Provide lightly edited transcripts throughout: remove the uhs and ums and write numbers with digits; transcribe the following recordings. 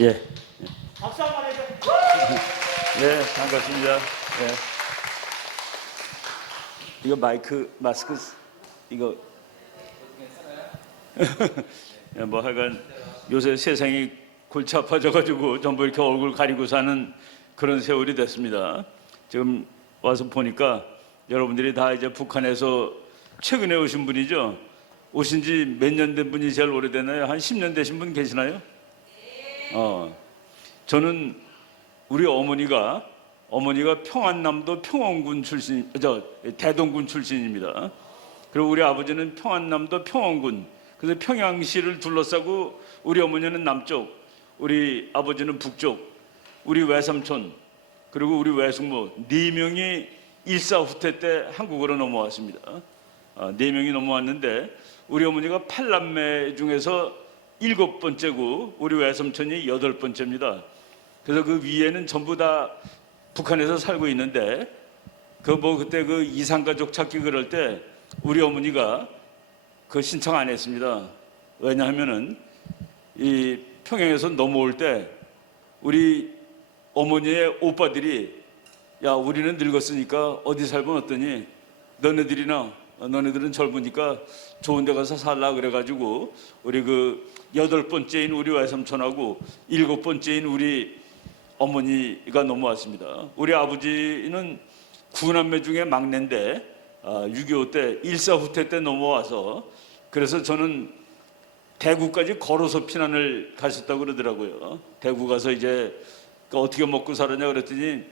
예. 박수 한번 해줘. 네, 반갑습니다. 예. 이거 마스크, 이거. 예, 뭐 하여간 요새 세상이 골치 아파져가지고 전부 이렇게 얼굴 가리고 사는 그런 세월이 됐습니다. 지금 와서 보니까 여러분들이 다 이제 북한에서 최근에 오신 분이죠? 오신 지 몇 년 된 분이 제일 오래되나요? 한 10년 되신 분 계시나요? 저는 우리 어머니가 평안남도 평원군 출신, 대동군 출신입니다. 그리고 우리 아버지는 평안남도 평원군, 그래서 평양시를 둘러싸고 우리 어머니는 남쪽, 우리 아버지는 북쪽, 우리 외삼촌, 그리고 우리 외숙모 4명이 일사후퇴 때 한국으로 넘어왔습니다. 4명이 넘어왔는데 우리 어머니가 8남매 중에서 7번째고 우리 외삼촌이 8번째입니다. 그래서 그 위에는 전부 다 북한에서 살고 있는데 그때 그 이산가족 찾기 그럴 때 우리 어머니가 그 신청 안 했습니다. 왜냐하면은 이 평양에서 넘어올 때 우리 어머니의 오빠들이 야, 우리는 늙었으니까 어디 살건 어떠니? 너네들은 젊으니까 좋은 데 가서 살라 그래가지고 우리 그 8번째인 우리 외삼촌하고 7번째인 우리 어머니가 넘어왔습니다. 우리 아버지는 9남매 중에 막내인데 6.25 때 일사후퇴 때 넘어와서 그래서 저는 대구까지 걸어서 피난을 가셨다고 그러더라고요. 대구 가서 이제 어떻게 먹고 살았냐 그랬더니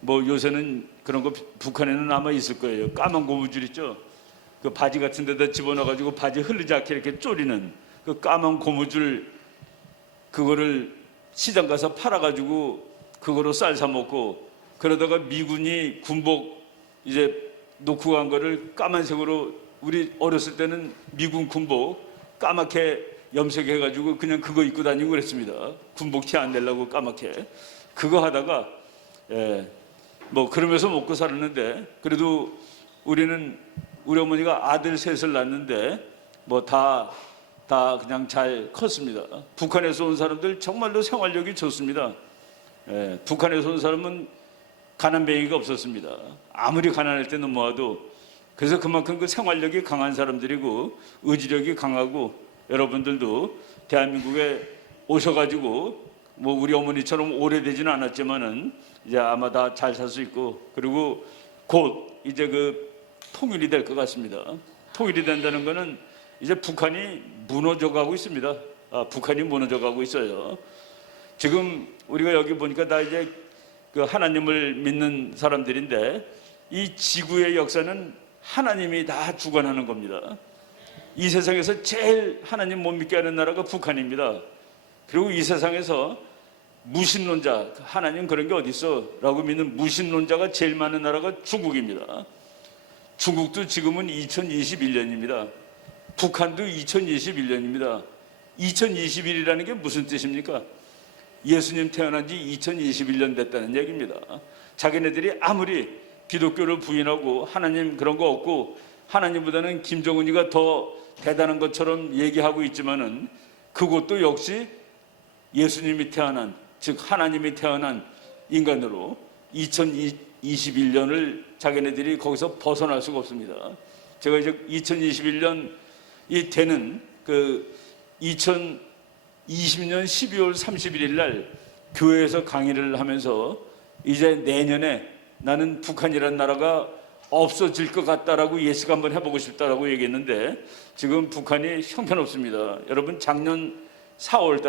뭐 요새는 그런 거 북한에는 아마 있을 거예요. 까만 고무줄 있죠. 그 바지 같은 데다 집어넣어가지고 바지 흐르지 않게 이렇게 쪼리는 그 까만 고무줄, 그거를 시장 가서 팔아가지고 그거로 쌀 사 먹고, 그러다가 미군이 군복 이제 놓고 간 거를 까만색으로, 우리 어렸을 때는 미군 군복 까맣게 염색해가지고 그냥 그거 입고 다니고 그랬습니다. 군복 티 안 내려고 까맣게 그거 하다가 뭐 그러면서 먹고 살았는데, 그래도 우리 어머니가 아들 셋을 낳았는데 뭐 다 그냥 잘 컸습니다. 북한에서 온 사람들 정말로 생활력이 좋습니다. 북한에서 온 사람은 가난뱅이가 없었습니다. 아무리 가난할 때 넘어와도. 그래서 그만큼 그 생활력이 강한 사람들이고 의지력이 강하고, 여러분들도 대한민국에 오셔가지고 뭐 우리 어머니처럼 오래되지는 않았지만은 이제 아마 다 잘 살 수 있고, 그리고 곧 이제 그 통일이 될 것 같습니다. 통일이 된다는 거는 이제 북한이 무너져가고 있습니다. 북한이 무너져가고 있어요. 지금 우리가 여기 보니까 다 이제 그 하나님을 믿는 사람들인데 이 지구의 역사는 하나님이 다 주관하는 겁니다. 이 세상에서 제일 하나님 못 믿게 하는 나라가 북한입니다. 그리고 이 세상에서 무신론자, 하나님 그런 게 어디 있어? 라고 믿는 무신론자가 제일 많은 나라가 중국입니다. 중국도 지금은 2021년입니다. 북한도 2021년입니다. 2021이라는 게 무슨 뜻입니까? 예수님 태어난 지 2021년 됐다는 얘기입니다. 자기네들이 아무리 기독교를 부인하고 하나님 그런 거 없고 하나님보다는 김정은이가 더 대단한 것처럼 얘기하고 있지만은 그것도 역시 예수님이 태어난, 즉 하나님이 태어난 인간으로 2021년을 자기네들이 거기서 벗어날 수가 없습니다. 제가 이제 2021년이 되는 그 2020년 12월 31일 날 교회에서 강의를 하면서 이제 내년에 나는 북한이라는 나라가 없어질 것 같다라고 예측 한번 해보고 싶다라고 얘기했는데 지금 북한이 형편없습니다. 여러분 작년 4월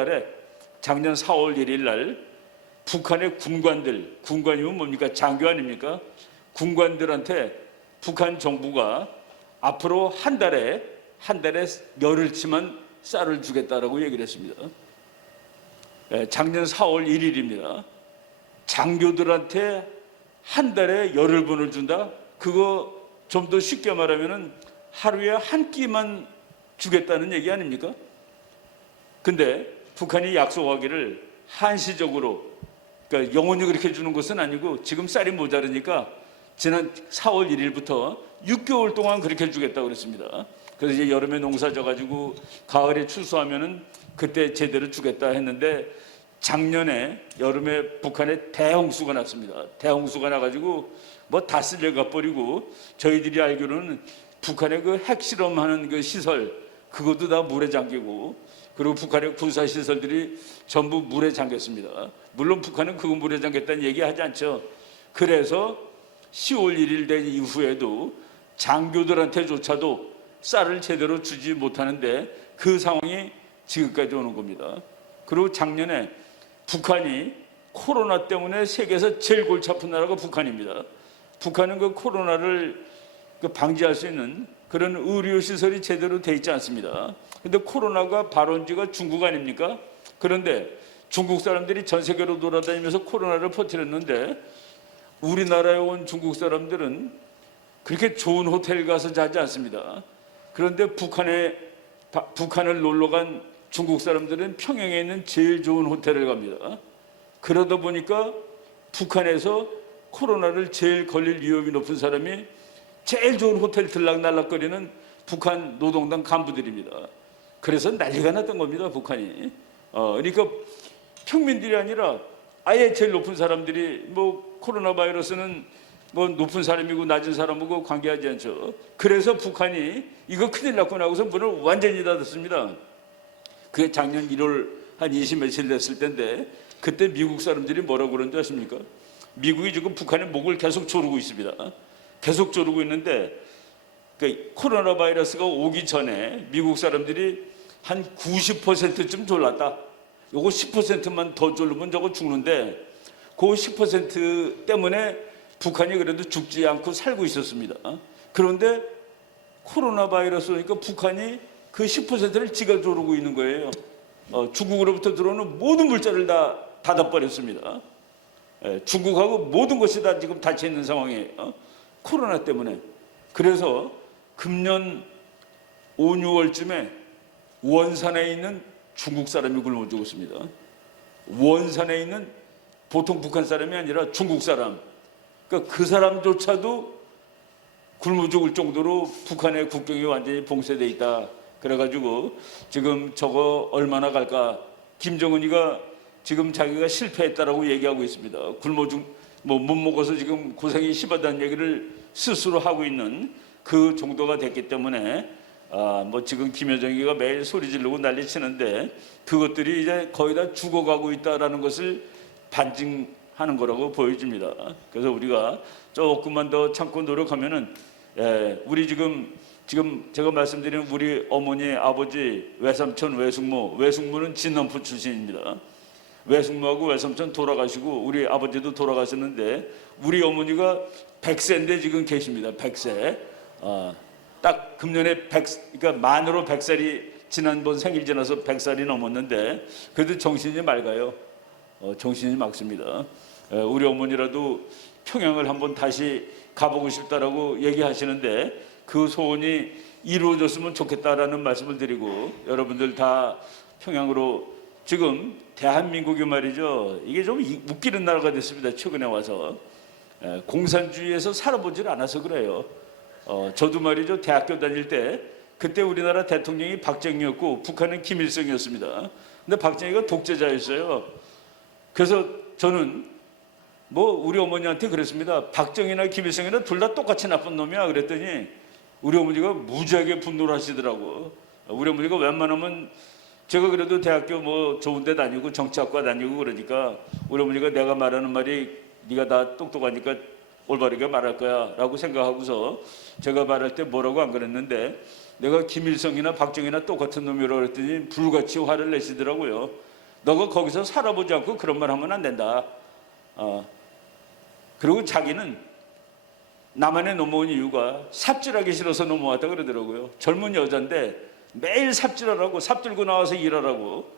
1일 날 북한의 군관이면 뭡니까? 장교 아닙니까? 군관들한테 북한 정부가 앞으로 한 달에 열흘치만 쌀을 주겠다라고 얘기를 했습니다. 작년 4월 1일입니다. 장교들한테 한 달에 열흘분을 준다? 그거 좀 더 쉽게 말하면은 하루에 한 끼만 주겠다는 얘기 아닙니까? 근데 북한이 약속하기를 한시적으로, 그러니까 영원히 그렇게 주는 것은 아니고 지금 쌀이 모자르니까 지난 4월 1일부터 6개월 동안 그렇게 주겠다고 그랬습니다. 그래서 이제 여름에 농사 져가지고 가을에 추수하면은 그때 제대로 주겠다 했는데 작년에 여름에 북한에 대홍수가 났습니다. 대홍수가 나가지고 뭐 다 쓸려가 버리고 저희들이 알기로는 북한의 그 핵실험하는 그 시설 그것도 다 물에 잠기고 그리고 북한의 군사 시설들이 전부 물에 잠겼습니다. 물론 북한은 그거 물에 잠겼다는 얘기 하지 않죠. 그래서 10월 1일 된 이후에도 장교들한테조차도 쌀을 제대로 주지 못하는데 그 상황이 지금까지 오는 겁니다. 그리고 작년에 북한이 코로나 때문에 세계에서 제일 골치 아픈 나라가 북한입니다. 북한은 그 코로나를 방지할 수 있는 그런 의료시설이 제대로 돼 있지 않습니다. 근데 코로나가 발원 지가 중국 아닙니까? 그런데 중국 사람들이 전 세계로 돌아다니면서 코로나를 퍼뜨렸는데 우리나라에 온 중국 사람들은 그렇게 좋은 호텔 가서 자지 않습니다. 그런데 북한을 놀러 간 중국 사람들은 평양에 있는 제일 좋은 호텔을 갑니다. 그러다 보니까 북한에서 코로나를 제일 걸릴 위험이 높은 사람이 제일 좋은 호텔 들락날락거리는 북한 노동당 간부들입니다. 그래서 난리가 났던 겁니다, 북한이. 그러니까 평민들이 아니라 아예 제일 높은 사람들이 뭐 코로나 바이러스는 뭐 높은 사람이고 낮은 사람하고 관계하지 않죠. 그래서 북한이 이거 큰일 났구나 하고서 문을 완전히 닫았습니다. 그게 작년 1월 한 20 며칠 됐을 텐데 그때 미국 사람들이 뭐라고 그러는지 아십니까? 미국이 지금 북한의 목을 계속 조르고 있습니다. 계속 조르고 있는데 그 코로나 바이러스가 오기 전에 미국 사람들이 한 90%쯤 졸랐다. 요거 10%만 더 졸르면 저거 죽는데 그 10% 때문에 북한이 그래도 죽지 않고 살고 있었습니다. 그런데 코로나 바이러스니까 북한이 그 10%를 지가 조르고 있는 거예요. 중국으로부터 들어오는 모든 물자를 다 닫아버렸습니다. 중국하고 모든 것이 다 지금 닫혀 있는 상황이에요. 코로나 때문에. 그래서 금년 5, 6월쯤에 원산에 있는 중국 사람이 굶어 죽었습니다. 원산에 있는 보통 북한 사람이 아니라 중국 사람. 그러니까 그 사람조차도 굶어 죽을 정도로 북한의 국경이 완전히 봉쇄돼 있다. 그래가지고 지금 저거 얼마나 갈까? 김정은이가 지금 자기가 실패했다라고 얘기하고 있습니다. 못 먹어서 지금 고생이 심하다는 얘기를 스스로 하고 있는 그 정도가 됐기 때문에 뭐 지금 김여정이가 매일 소리 지르고 난리 치는데 그것들이 이제 거의 다 죽어가고 있다라는 것을 반증하는 거라고 보여집니다. 그래서 우리가 조금만 더 참고 노력하면은 우리 지금 제가 말씀드린 우리 어머니, 아버지, 외삼촌, 외숙모는 진남포 출신입니다. 외숙모하고 외삼촌 돌아가시고 우리 아버지도 돌아가셨는데 우리 어머니가 100세인데 지금 계십니다. 100세. 딱 금년에 그러니까 만으로 100살이 지난번 생일 지나서 100살이 넘었는데 그래도 정신이 맑아요. 정신이 맑습니다. 우리 어머니라도 평양을 한번 다시 가보고 싶다라고 얘기하시는데 그 소원이 이루어졌으면 좋겠다라는 말씀을 드리고 여러분들 다 평양으로 지금 대한민국이 말이죠. 이게 좀 웃기는 나라가 됐습니다. 최근에 와서 공산주의에서 살아보질 않아서 그래요. 저도 말이죠. 대학교 다닐 때 그때 우리나라 대통령이 박정희였고 북한은 김일성이었습니다. 근데 박정희가 독재자였어요. 그래서 저는 뭐 우리 어머니한테 그랬습니다. 박정희나 김일성이나 둘 다 똑같이 나쁜 놈이야. 그랬더니 우리 어머니가 무지하게 분노를 하시더라고. 우리 어머니가 웬만하면 제가 그래도 대학교 뭐 좋은 데 다니고 정치학과 다니고 그러니까 우리 어머니가 내가 말하는 말이 네가 다 똑똑하니까 올바르게 말할 거야 라고 생각하고서 제가 말할 때 뭐라고 안 그랬는데 내가 김일성이나 박정희나 똑같은 놈이라고 그랬더니 불같이 화를 내시더라고요. 너가 거기서 살아보지 않고 그런 말 하면 안 된다. 그리고 자기는 남한에 넘어온 이유가 삽질하기 싫어서 넘어왔다 그러더라고요. 젊은 여잔데 매일 삽질하라고 삽들고 나와서 일하라고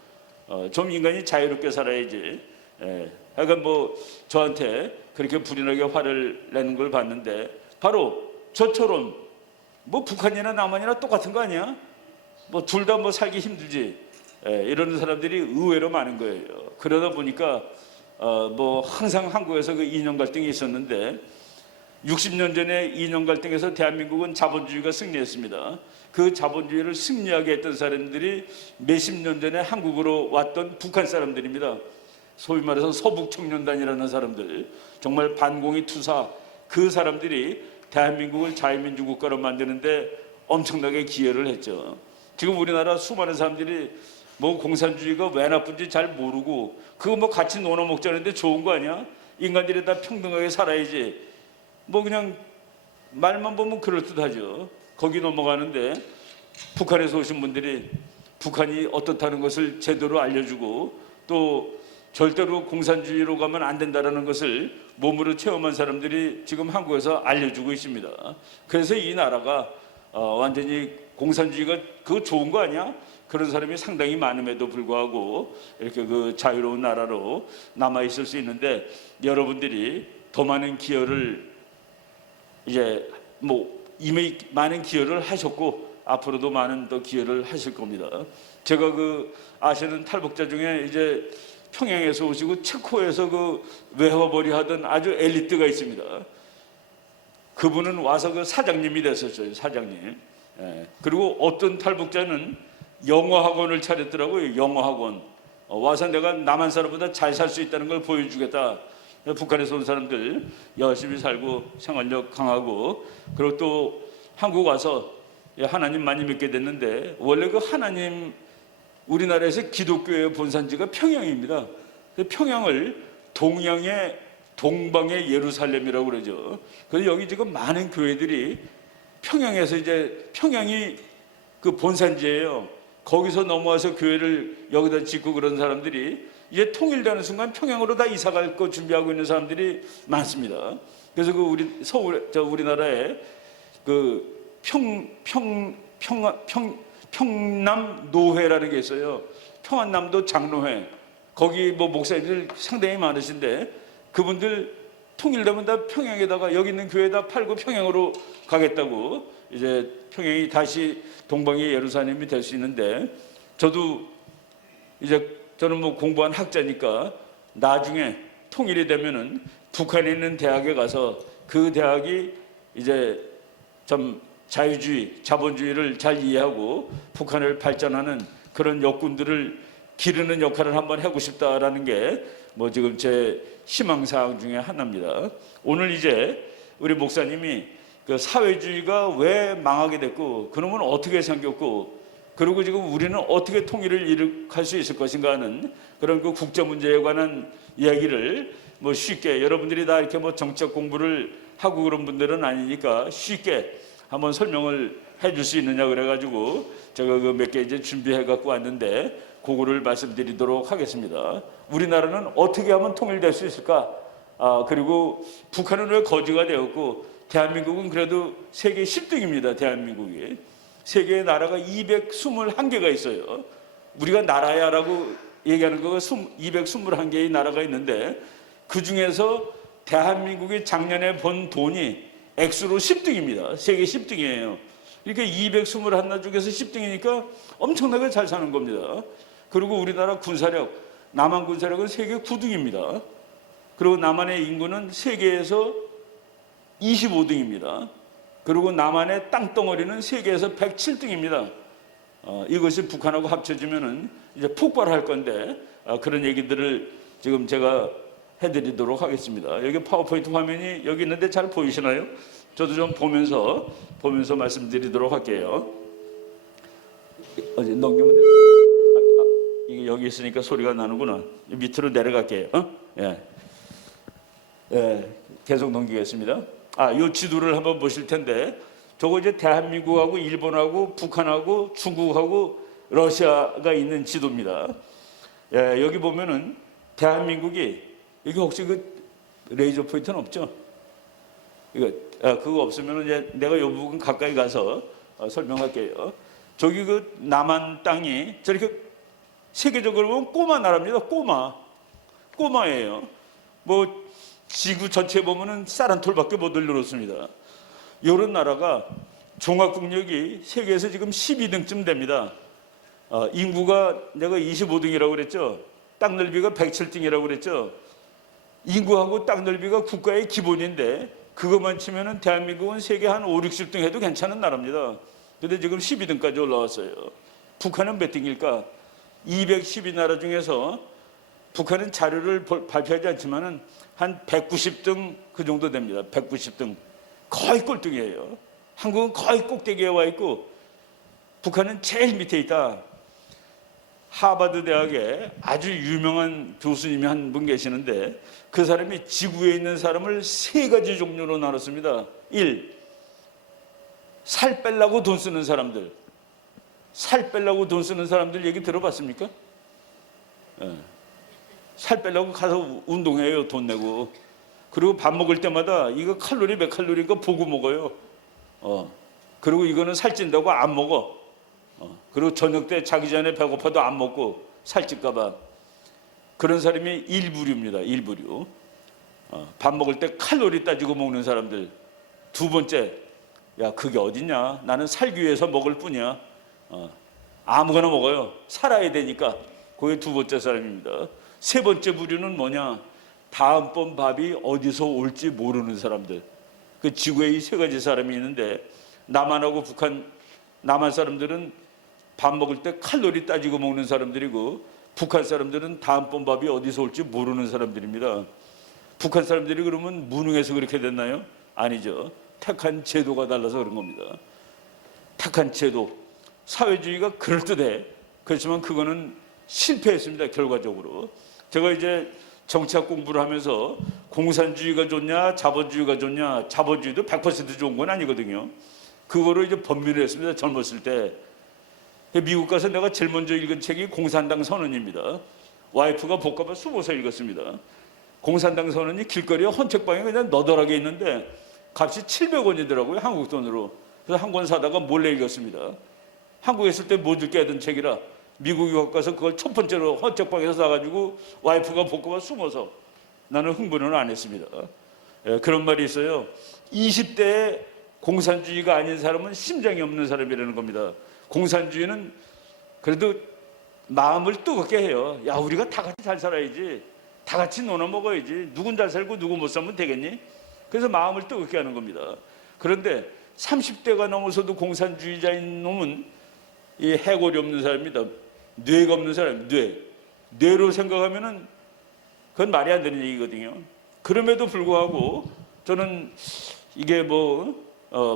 좀 인간이 자유롭게 살아야지. 하여간 뭐 저한테 그렇게 불인하게 화를 내는 걸 봤는데 바로 저처럼 뭐 북한이나 남한이나 똑같은 거 아니야? 뭐 둘 다 뭐 살기 힘들지. 이러는 사람들이 의외로 많은 거예요. 그러다 보니까 뭐 항상 한국에서 그 이념 갈등이 있었는데 60년 전에 이념 갈등에서 대한민국은 자본주의가 승리했습니다. 그 자본주의를 승리하게 했던 사람들이 몇십 년 전에 한국으로 왔던 북한 사람들입니다. 소위 말해서 서북청년단이라는 사람들, 정말 반공의 투사, 그 사람들이 대한민국을 자유민주국가로 만드는데 엄청나게 기여를 했죠. 지금 우리나라 수많은 사람들이 뭐 공산주의가 왜 나쁜지 잘 모르고 그거 뭐 같이 나눠 먹자는데 좋은 거 아니야? 인간들이 다 평등하게 살아야지. 뭐 그냥 말만 보면 그럴듯하죠. 거기 넘어가는데 북한에서 오신 분들이 북한이 어떻다는 것을 제대로 알려주고 또 절대로 공산주의로 가면 안 된다는 것을 몸으로 체험한 사람들이 지금 한국에서 알려주고 있습니다. 그래서 이 나라가 완전히 공산주의가 그거 좋은 거 아니야? 그런 사람이 상당히 많음에도 불구하고 이렇게 그 자유로운 나라로 남아 있을 수 있는데, 여러분들이 더 많은 기여를 이제 뭐 이미 많은 기여를 하셨고 앞으로도 많은 더 기여를 하실 겁니다. 제가 그 아시는 탈북자 중에 이제 평양에서 오시고 체코에서 그 외화벌이 하던 아주 엘리트가 있습니다. 그분은 와서 그 사장님이 됐었어요. 사장님. 예. 그리고 어떤 탈북자는 영어 학원을 차렸더라고요. 영어 학원. 와서 내가 남한 사람보다 잘 살 수 있다는 걸 보여주겠다. 북한에서 온 사람들 열심히 살고 생활력 강하고, 그리고 또 한국 와서 하나님 많이 믿게 됐는데, 원래 그 하나님 우리나라에서 기독교의 본산지가 평양입니다. 평양을 동양의 동방의 예루살렘이라고 그러죠. 그래서 여기 지금 많은 교회들이 평양에서 이제 평양이 그 본산지예요. 거기서 넘어와서 교회를 여기다 짓고 그런 사람들이 이제 통일되는 순간 평양으로 다 이사 갈 거 준비하고 있는 사람들이 많습니다. 그래서 그 우리 서울 우리나라에 그 평남 노회라는 게 있어요. 평안남도 장로회. 거기 뭐 목사님들 상당히 많으신데 그분들 통일되면 다 평양에다가 여기 있는 교회에다 팔고 평양으로 가겠다고, 이제 평양이 다시 동방의 예루살렘이 될 수 있는데, 저도 이제 저는 뭐 공부한 학자니까 나중에 통일이 되면은 북한에 있는 대학에 가서 그 대학이 이제 좀 자유주의, 자본주의를 잘 이해하고 북한을 발전하는 그런 역군들을 기르는 역할을 한번 하고 싶다라는 게 뭐 지금 제 희망사항 중에 하나입니다. 오늘 이제 우리 목사님이 그 사회주의가 왜 망하게 됐고 그놈은 어떻게 생겼고 그리고 지금 우리는 어떻게 통일을 이룩할 수 있을 것인가 하는 그런 그 국제 문제에 관한 이야기를 뭐 쉽게, 여러분들이 다 이렇게 뭐 정책 공부를 하고 그런 분들은 아니니까 쉽게 한번 설명을 해줄 수 있느냐 그래가지고 제가 그 몇 개 이제 준비해 갖고 왔는데 그거를 말씀드리도록 하겠습니다. 우리나라는 어떻게 하면 통일될 수 있을까? 그리고 북한은 왜 거지가 되었고 대한민국은 그래도 세계 10등입니다. 대한민국이 세계의 나라가 221개가 있어요. 우리가 나라야라고 얘기하는 거가 221개의 나라가 있는데 그 중에서 대한민국이 작년에 번 돈이 액수로 10등입니다. 세계 10등이에요. 이렇게 221나라 중에서 10등이니까 엄청나게 잘 사는 겁니다. 그리고 우리나라 군사력, 남한 군사력은 세계 9등입니다. 그리고 남한의 인구는 세계에서 25등입니다. 그리고 남한의 땅덩어리는 세계에서 107등입니다. 이것이 북한하고 합쳐지면은 이제 폭발할 건데 그런 얘기들을 지금 제가 해드리도록 하겠습니다. 여기 파워포인트 화면이 여기 있는데 잘 보이시나요? 저도 좀 보면서 말씀드리도록 할게요. 넘기면 돼요. 이게 여기 있으니까 소리가 나는구나. 밑으로 내려갈게요. 예. 예, 계속 넘기겠습니다. 이 지도를 한번 보실 텐데 저거 이제 대한민국하고 일본하고 북한하고 중국하고 러시아가 있는 지도입니다. 예, 여기 보면은 대한민국이 여기 혹시 그 레이저 포인트는 없죠? 그거 없으면 이제 내가 이 부분 가까이 가서 설명할게요. 저기 그 남한 땅이 저렇게 세계적으로 보면 꼬마 나라입니다. 꼬마예요. 뭐 지구 전체에 보면은 쌀 한 톨밖에 못 늘어놓습니다. 이런 나라가 종합국력이 세계에서 지금 12등쯤 됩니다. 인구가 내가 25등이라고 그랬죠. 땅 넓이가 107등이라고 그랬죠. 인구하고 땅 넓이가 국가의 기본인데 그것만 치면은 대한민국은 세계 한 5, 60등 해도 괜찮은 나라입니다. 근데 지금 12등까지 올라왔어요. 북한은 몇 등일까? 212나라 중에서 북한은 자료를 발표하지 않지만은 한 190등 그 정도 됩니다. 190등. 거의 꼴등이에요. 한국은 거의 꼭대기에 와 있고 북한은 제일 밑에 있다. 하버드 대학에 아주 유명한 교수님이 한 분 계시는데 그 사람이 지구에 있는 사람을 세 가지 종류로 나눴습니다. 1. 살 빼려고 돈 쓰는 사람들. 살 빼려고 돈 쓰는 사람들 얘기 들어봤습니까? 살 빼려고 가서 운동해요. 돈 내고. 그리고 밥 먹을 때마다 이거 칼로리 몇 칼로리인가 보고 먹어요. 그리고 이거는 살찐다고 안 먹어. 그리고 저녁 때 자기 전에 배고파도 안 먹고 살찔까 봐. 그런 사람이 일부류입니다. 일부류. 밥 먹을 때 칼로리 따지고 먹는 사람들. 두 번째, 야 그게 어딨냐. 나는 살기 위해서 먹을 뿐이야. 아무거나 먹어요. 살아야 되니까. 그게 두 번째 사람입니다. 세 번째 부류는 뭐냐. 다음번 밥이 어디서 올지 모르는 사람들. 그 지구에 이 세 가지 사람이 있는데 남한하고 북한, 남한 사람들은 밥 먹을 때 칼로리 따지고 먹는 사람들이고 북한 사람들은 다음번 밥이 어디서 올지 모르는 사람들입니다. 북한 사람들이 그러면 무능해서 그렇게 됐나요? 아니죠. 택한 제도가 달라서 그런 겁니다. 택한 제도. 사회주의가 그럴듯해. 그렇지만 그거는 실패했습니다. 결과적으로. 제가 이제 정치학 공부를 하면서 공산주의가 좋냐 자본주의가 좋냐. 자본주의도 100% 좋은 건 아니거든요. 그거를 이제 법민을 했습니다. 젊었을 때. 미국 가서 내가 제일 먼저 읽은 책이 공산당 선언입니다. 와이프가 복잡해 숨어서 읽었습니다. 공산당 선언이 길거리에 헌책방에 그냥 너덜하게 있는데 값이 700원이더라고요. 한국 돈으로. 그래서 한 권 사다가 몰래 읽었습니다. 한국에 있을 때 못 읽게 하던 책이라 미국 유학 가서 그걸 첫 번째로 헌책방에서 사가지고 와이프가 복잡해 숨어서 나는 흥분을 안 했습니다. 그런 말이 있어요. 20대에 공산주의가 아닌 사람은 심장이 없는 사람이라는 겁니다. 공산주의는 그래도 마음을 뜨겁게 해요. 야 우리가 다 같이 잘 살아야지. 다 같이 놀아 먹어야지. 누군 잘 살고 누구 못 살면 되겠니? 그래서 마음을 뜨겁게 하는 겁니다. 그런데 30대가 넘어서도 공산주의자인 놈은 이 해골이 없는 사람입니다. 뇌가 없는 사람, 뇌로 생각하면은 그건 말이 안 되는 얘기거든요. 그럼에도 불구하고 저는 이게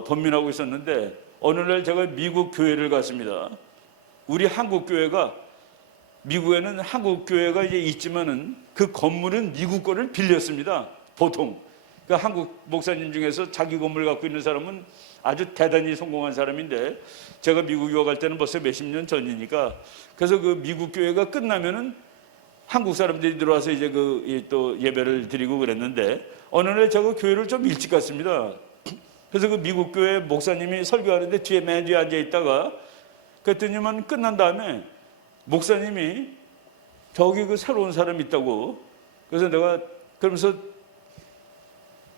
번민하고 있었는데 어느 날 제가 미국 교회를 갔습니다. 우리 한국 교회가 미국에는 한국 교회가 이제 있지만은 그 건물은 미국 거를 빌렸습니다. 보통 그 한국 목사님 중에서 자기 건물 갖고 있는 사람은 아주 대단히 성공한 사람인데 제가 미국 유학 갈 때는 벌써 몇십 년 전이니까 그래서 그 미국 교회가 끝나면은 한국 사람들이 들어와서 이제 또 예배를 드리고 그랬는데 어느 날 제가 교회를 좀 일찍 갔습니다. 그래서 그 미국 교회 목사님이 설교하는데 뒤에 맨 뒤에 앉아 있다가 그랬더니만 끝난 다음에 목사님이 저기 그 새로운 사람 있다고 그래서 내가 그러면서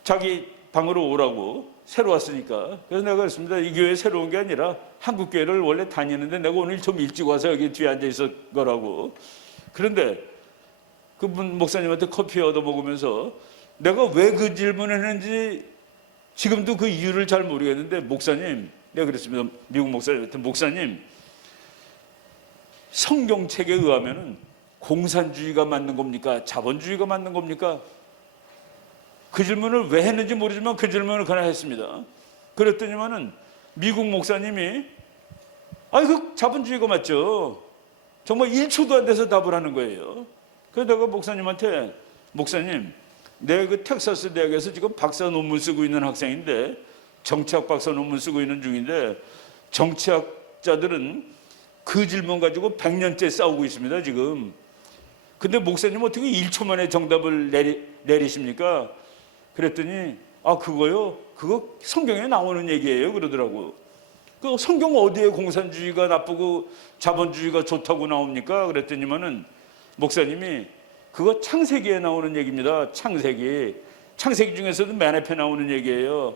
자기 방으로 오라고 새로 왔으니까 그래서 내가 그랬습니다. 이 교회 새로운 게 아니라 한국 교회를 원래 다니는데 내가 오늘 좀 일찍 와서 여기 뒤에 앉아 있을 거라고. 그런데 그분 목사님한테 커피 얻어 먹으면서 내가 왜 그 질문을 했는지 지금도 그 이유를 잘 모르겠는데 목사님, 내가 그랬습니다. 미국 목사님한테 목사님, 성경책에 의하면은 공산주의가 맞는 겁니까? 자본주의가 맞는 겁니까? 그 질문을 왜 했는지 모르지만 그 질문을 그날 했습니다. 그랬더니만은 미국 목사님이 그 자본주의가 맞죠. 정말 1초도 안 돼서 답을 하는 거예요. 그래서 내가 목사님한테 목사님, 내가 그 텍사스 대학에서 지금 박사 논문 쓰고 있는 학생인데 정치학 박사 논문 쓰고 있는 중인데 정치학자들은 그 질문 가지고 100년째 싸우고 있습니다 지금. 근데 목사님 어떻게 1초 만에 정답을 내리십니까? 그랬더니 그거요? 그거 성경에 나오는 얘기예요 그러더라고. 그 성경 어디에 공산주의가 나쁘고 자본주의가 좋다고 나옵니까? 그랬더니만은 목사님이 그거 창세기에 나오는 얘기입니다. 창세기 중에서도 맨 앞에 나오는 얘기예요.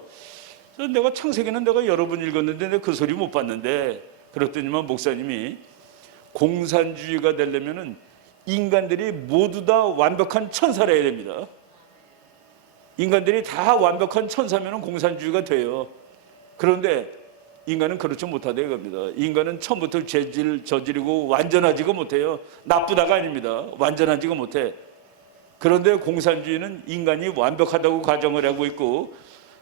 그래서 내가 창세기는 내가 여러 번 읽었는데 내가 그 소리 못 봤는데 그랬더니만 목사님이 공산주의가 되려면은 인간들이 모두 다 완벽한 천사라 해야 됩니다. 인간들이 다 완벽한 천사면은 공산주의가 돼요. 그런데 인간은 그렇지 못하다 이겁니다. 인간은 처음부터 죄질 저지르고 완전하지가 못해요. 나쁘다가 아닙니다. 완전하지가 못해. 그런데 공산주의는 인간이 완벽하다고 가정을 하고 있고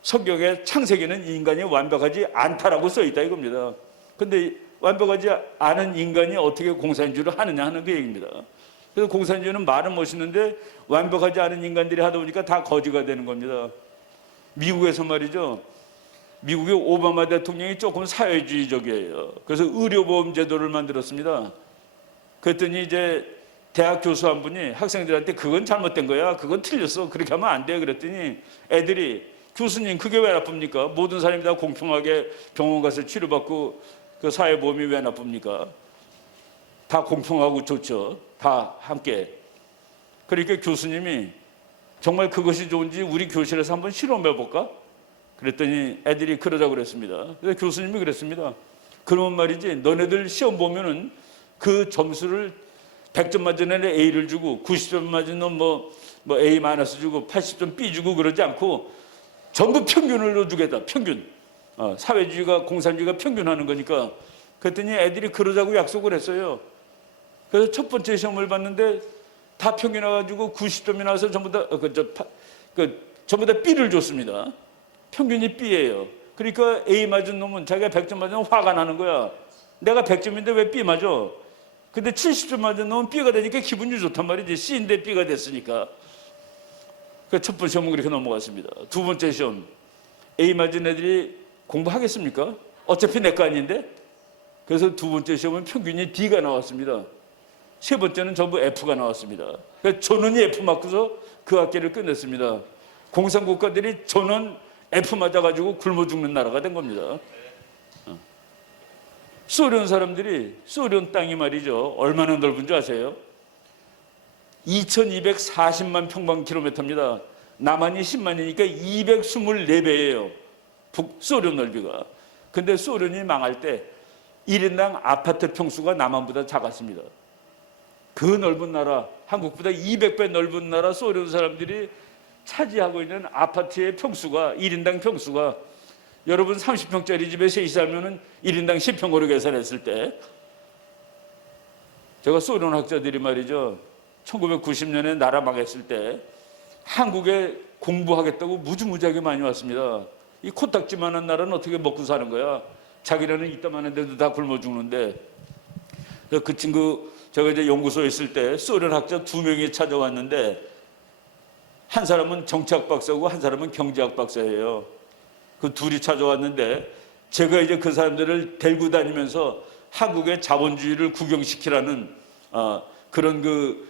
성경의 창세기는 인간이 완벽하지 않다라고 써 있다 이겁니다. 근데 완벽하지 않은 인간이 어떻게 공산주의를 하느냐 하는 그 얘기입니다. 그래서 공산주의는 말은 멋있는데 완벽하지 않은 인간들이 하다 보니까 다 거지가 되는 겁니다. 미국에서 말이죠. 미국의 오바마 대통령이 조금 사회주의적이에요. 그래서 의료보험 제도를 만들었습니다. 그랬더니 이제 대학 교수 한 분이 학생들한테 그건 잘못된 거야. 그건 틀렸어. 그렇게 하면 안 돼. 그랬더니 애들이 교수님 그게 왜 나쁩니까? 모든 사람이 다 공평하게 병원 가서 치료받고 그 사회보험이 왜 나쁩니까? 다 공평하고 좋죠. 다 함께. 그러니까 교수님이 정말 그것이 좋은지 우리 교실에서 한번 실험해 볼까? 그랬더니 애들이 그러자고 그랬습니다. 그래서 교수님이 그랬습니다. 그러면 말이지 너네들 시험 보면은 그 점수를 100점 맞은 애는 A를 주고 90점 맞은 놈 뭐 A 마이너스 주고 80점 B 주고 그러지 않고 전부 평균으로 주겠다. 평균. 사회주의가 공산주의가 평균하는 거니까. 그랬더니 애들이 그러자고 약속을 했어요. 그래서 첫 번째 시험을 봤는데 다 평균 와가지고 90점이 나와서 전부 다 전부 다 B를 줬습니다. 평균이 B예요. 그러니까 A 맞은 놈은 자기가 100점 맞으면 화가 나는 거야. 내가 100점인데 왜 B 맞아? 근데 70점 맞은 놈은 B가 되니까 기분이 좋단 말이지. C인데 B가 됐으니까. 그 첫 번째 시험은 그렇게 넘어갔습니다. 두 번째 시험. A 맞은 애들이 공부하겠습니까? 어차피 내 거 아닌데? 그래서 두 번째 시험은 평균이 D가 나왔습니다. 세 번째는 전부 F가 나왔습니다. 그래서 전원이 F 맞고서 그 학기를 끝냈습니다. 공산국가들이 전원 F 맞아가지고 굶어 죽는 나라가 된 겁니다. 소련 사람들이 소련 땅이 말이죠. 얼마나 넓은 줄 아세요? 2240만 평방킬로미터입니다. 남한이 10만이니까 224배예요. 북소련 넓이가. 근데 소련이 망할 때 1인당 아파트 평수가 남한보다 작았습니다. 그 넓은 나라, 한국보다 200배 넓은 나라 소련 사람들이 차지하고 있는 아파트의 평수가 1인당 평수가 여러분 30평짜리 집에 셋이 살면은 1인당 10평으로 계산했을 때 제가 소련 학자들이 말이죠. 1990년에 나라 망했을 때 한국에 공부하겠다고 무지무지하게 많이 왔습니다. 이 코딱지만한 나라는 어떻게 먹고 사는 거야? 자기네는 이따만한 데도 다 굶어 죽는데. 그 친구 제가 이제 연구소에 있을 때 소련 학자 2명이 찾아왔는데 한 사람은 정치학 박사고 한 사람은 경제학 박사예요. 그 둘이 찾아왔는데 제가 이제 그 사람들을 데리고 다니면서 한국의 자본주의를 구경시키라는 그런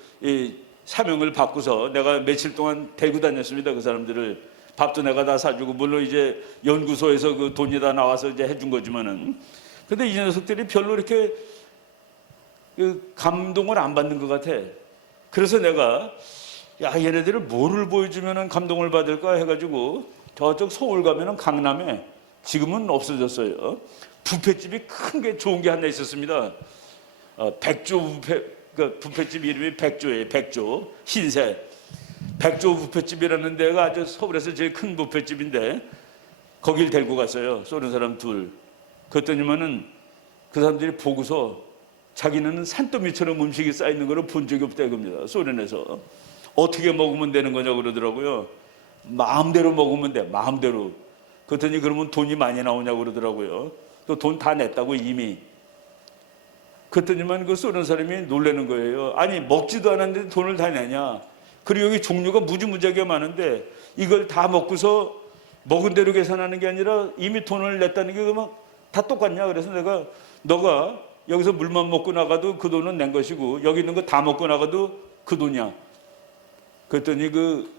사명을 받고서 내가 며칠 동안 데리고 다녔습니다. 그 사람들을 밥도 내가 다 사주고 물론 이제 연구소에서 그 돈이 다 나와서 이제 해준 거지만은 근데 이 녀석들이 별로 이렇게 감동을 안 받는 것 같아. 그래서 내가 야 얘네들을 뭐를 보여주면은 감동을 받을까 해가지고 저쪽 서울 가면은 강남에 지금은 없어졌어요. 뷔페집이 큰 게 좋은 게 하나 있었습니다. 백조 뷔페집 이름이 백조예요. 백조 흰색 백조 뷔페집이라는 데가 아주 서울에서 제일 큰 뷔페집인데 거길 데리고 갔어요. 소련 사람 둘. 그랬더니만은 그 사람들이 보고서 자기는 산더미처럼 음식이 쌓이는 걸 본 적이 없다 이겁니다. 소련에서 어떻게 먹으면 되는 거냐고 그러더라고요. 마음대로 먹으면 돼. 마음대로. 그랬더니 그러면 돈이 많이 나오냐고 그러더라고요. 또 돈 다 냈다고 이미. 그랬더니만 그 소련 사람이 놀라는 거예요. 아니 먹지도 않았는데 돈을 다 내냐. 그리고 여기 종류가 무지무지하게 많은데 이걸 다 먹고서 먹은 대로 계산하는 게 아니라 이미 돈을 냈다는 게 그러면 다 똑같냐. 그래서 내가 너가 여기서 물만 먹고 나가도 그 돈은 낸 것이고 여기 있는 거 다 먹고 나가도 그 돈이야. 그랬더니 그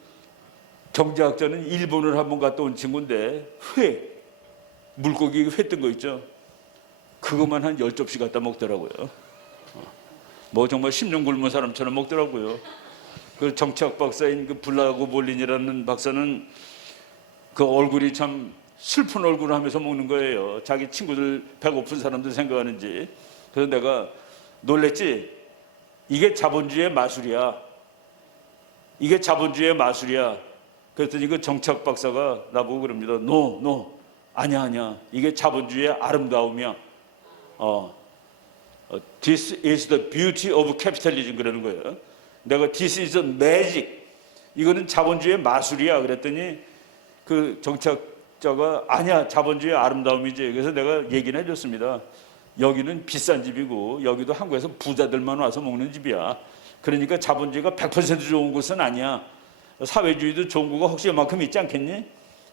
경제학자는 일본을 한번 갔다 온 친구인데 물고기 회 뜬 거 있죠. 그것만 한 10접시 갖다 먹더라고요. 뭐 정말 10년 굶은 사람처럼 먹더라고요. 그 정치학 박사인 그 블라고 볼린이라는 박사는 그 얼굴이 참 슬픈 얼굴을 하면서 먹는 거예요. 자기 친구들 배고픈 사람들 생각하는지. 그래서 내가 놀랬지. 이게 자본주의의 마술이야. 이게 자본주의의 마술이야. 그랬더니 그 정치학 박사가 나보고 그럽니다. No. 아니야. 이게 자본주의의 아름다움이야. This is the beauty of capitalism 그러는 거예요. 내가 This is the magic. 이거는 자본주의의 마술이야. 그랬더니 그 정치학자가 아니야. 자본주의의 아름다움이지. 그래서 내가 얘기는 해줬습니다. 여기는 비싼 집이고 여기도 한국에서 부자들만 와서 먹는 집이야. 그러니까 자본주의가 100% 좋은 곳은 아니야. 사회주의도 좋은 거가 혹시 요만큼 있지 않겠니?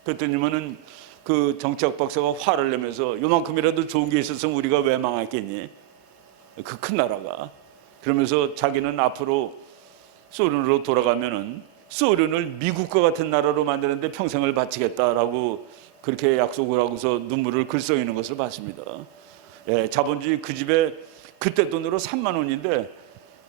그랬더니만은 그 정치학 박사가 화를 내면서 요만큼이라도 좋은 게 있었으면 우리가 왜 망했겠니? 그 큰 나라가. 그러면서 자기는 앞으로 소련으로 돌아가면은 소련을 미국과 같은 나라로 만드는데 평생을 바치겠다라고 그렇게 약속을 하고서 눈물을 글썽이는 것을 봤습니다. 예, 자본주의 그 집에 그때 돈으로 3만 원인데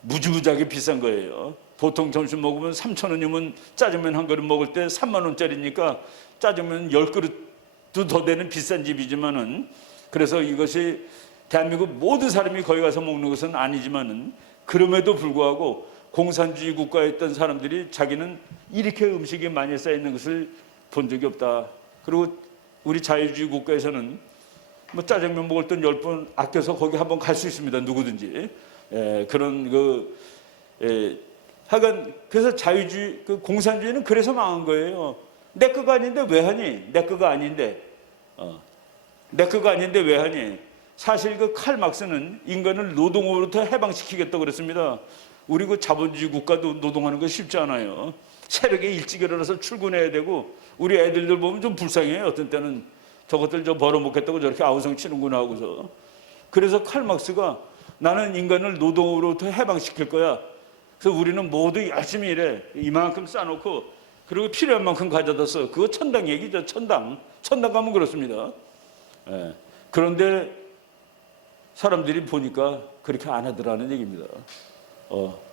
무지무지하게 비싼 거예요. 보통 점심 먹으면 3천 원이면 짜장면 한 그릇 먹을 때 3만 원짜리니까 짜장면 10그릇도 더 되는 비싼 집이지만은 그래서 이것이 대한민국 모든 사람이 거기 가서 먹는 것은 아니지만은 그럼에도 불구하고 공산주의 국가에 있던 사람들이 자기는 이렇게 음식이 많이 쌓여 있는 것을 본 적이 없다. 그리고 우리 자유주의 국가에서는 뭐 짜장면 먹을 돈 10번 아껴서 거기 한번 갈 수 있습니다. 누구든지. 그런 하여간 그래서 자유주의 그 공산주의는 그래서 망한 거예요. 내 거가 아닌데 왜 하니? 내 거가 아닌데 내 거가 아닌데 왜 하니? 사실 그 칼 막스는 인간을 노동으로부터 해방시키겠다고 그랬습니다. 우리 그 자본주의 국가도 노동하는 거 쉽지 않아요. 새벽에 일찍 일어나서 출근해야 되고 우리 애들들 보면 좀 불쌍해요. 어떤 때는 저것들 저 벌어먹겠다고 저렇게 아우성 치는구나 하고서. 그래서 칼 막스가 나는 인간을 노동으로부터 해방시킬 거야. 그래서 우리는 모두 열심히 일해. 이만큼 싸놓고 그리고 필요한 만큼 가져다 써. 그거 천당 얘기죠. 천당 가면 그렇습니다. 그런데 사람들이 보니까 그렇게 안 하더라는 얘기입니다.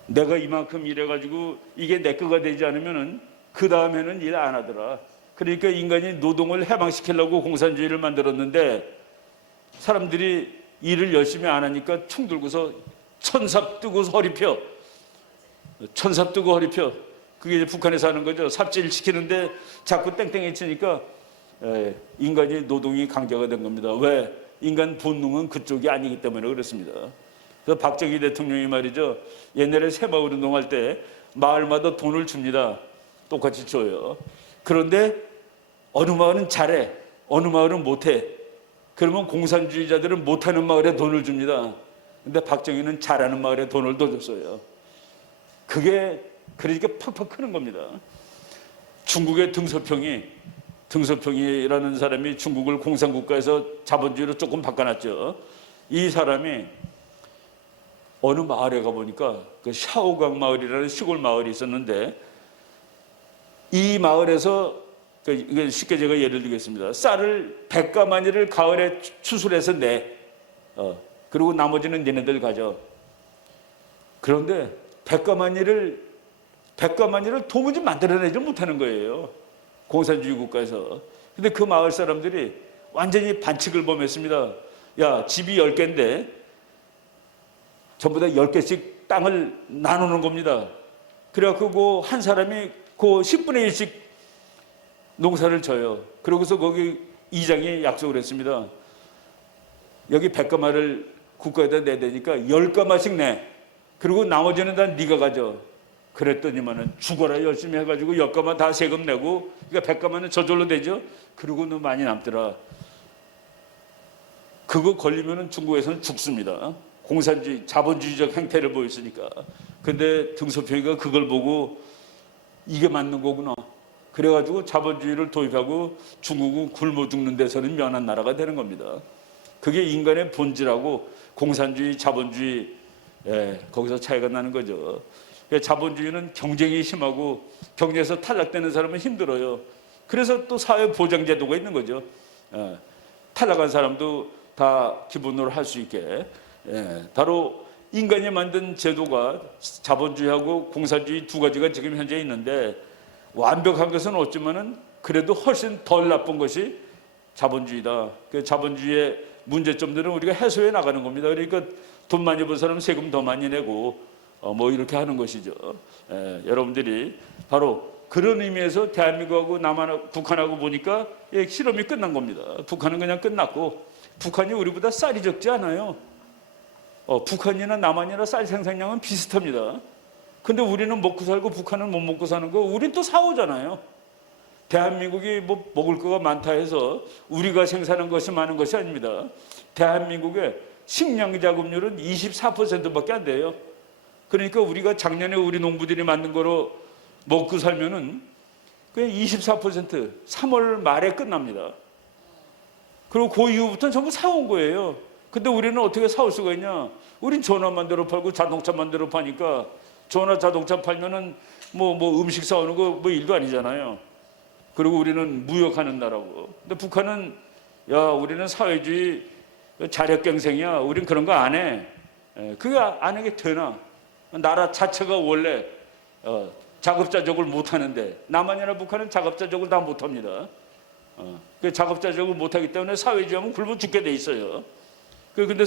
내가 이만큼 일해가지고 이게 내 거가 되지 않으면은 그 다음에는 일 안 하더라. 그러니까 인간이 노동을 해방시키려고 공산주의를 만들었는데 사람들이 일을 열심히 안 하니까 총 들고서 천삽 뜨고 허리 펴. 천삽 뜨고 허리 펴. 그게 이제 북한에서 하는 거죠. 삽질 시키는데 자꾸 땡땡이 치니까 인간이 노동이 강제가 된 겁니다. 왜? 인간 본능은 그쪽이 아니기 때문에 그렇습니다. 그래서 박정희 대통령이 말이죠. 옛날에 새마을 운동할 때 마을마다 돈을 줍니다. 똑같이 줘요. 그런데 어느 마을은 잘해, 어느 마을은 못해. 그러면 공산주의자들은 못하는 마을에 돈을 줍니다. 근데 박정희는 잘하는 마을에 돈을 더 줬어요. 그게 그러니까 팍팍 크는 겁니다. 중국의 등소평이라는 사람이 중국을 공산국가에서 자본주의로 조금 바꿔놨죠. 이 사람이 어느 마을에 가보니까 그 샤오강 마을이라는 시골 마을이 있었는데 이 마을에서 이게 쉽게 제가 예를 들겠습니다. 쌀을 100가마니를 가을에 추출해서 내. 그리고 나머지는 얘네들 가져. 그런데 100가마니를 도무지 만들어내지 못하는 거예요. 공산주의 국가에서. 근데 그 마을 사람들이 완전히 반칙을 범했습니다. 야, 집이 10개인데 전부 다 10개씩 땅을 나누는 겁니다. 그래갖고 한 사람이 그 10분의 1씩 농사를 져요. 그러고서 거기 이장이 약속을 했습니다. 여기 100가마를 국가에다 내대니까 10가마씩 내. 그리고 나머지는 다 네가 가져. 그랬더니만은 죽어라 열심히 해가지고 10가마 다 세금 내고 그러니까 100가마는 저절로 되죠. 그리고 너 많이 남더라. 그거 걸리면은 중국에서는 죽습니다. 공산주의, 자본주의적 행태를 보였으니까. 근데 등소평이가 그걸 보고 이게 맞는 거구나. 그래가지고 자본주의를 도입하고 중국은 굶어 죽는 데서는 면한 나라가 되는 겁니다. 그게 인간의 본질하고 공산주의, 자본주의 거기서 차이가 나는 거죠. 자본주의는 경쟁이 심하고 경쟁에서 탈락되는 사람은 힘들어요. 그래서 또 사회보장제도가 있는 거죠. 탈락한 사람도 다 기본으로 할 수 있게. 바로 인간이 만든 제도가 자본주의하고 공산주의 두 가지가 지금 현재 있는데 완벽한 것은 없지만은 그래도 훨씬 덜 나쁜 것이 자본주의다. 그 자본주의의 문제점들은 우리가 해소해 나가는 겁니다. 그러니까 돈 많이 번 사람은 세금 더 많이 내고 뭐 이렇게 하는 것이죠. 여러분들이 바로 그런 의미에서 대한민국하고 북한하고 보니까 실험이 끝난 겁니다. 북한은 그냥 끝났고, 북한이 우리보다 쌀이 적지 않아요. 북한이나 남한이나 쌀 생산량은 비슷합니다. 근데 우리는 먹고 살고 북한은 못 먹고 사는 거, 우린 또 사오잖아요. 대한민국이 뭐 먹을 거가 많다 해서 우리가 생산한 것이 많은 것이 아닙니다. 대한민국의 식량 자급률은 24%밖에 안 돼요. 그러니까 우리가 작년에 우리 농부들이 만든 거로 먹고 살면은 그냥 24% 3월 말에 끝납니다. 그리고 그 이후부터는 전부 사온 거예요. 근데 우리는 어떻게 사올 수가 있냐? 우린 전화 만들어 팔고 자동차 만들어 파니까 전화 자동차 팔면은 뭐 음식 사오는 거 뭐 일도 아니잖아요. 그리고 우리는 무역하는 나라고. 근데 북한은 야, 우리는 사회주의 자력갱생이야. 우린 그런 거 안 해. 그게 안 하게 되나? 나라 자체가 원래 자급자족을 못 하는데, 남한이나 북한은 자급자족을 다 못 합니다. 그 자급자족을 못 하기 때문에 사회주의하면 굶어 죽게 돼 있어요. 근데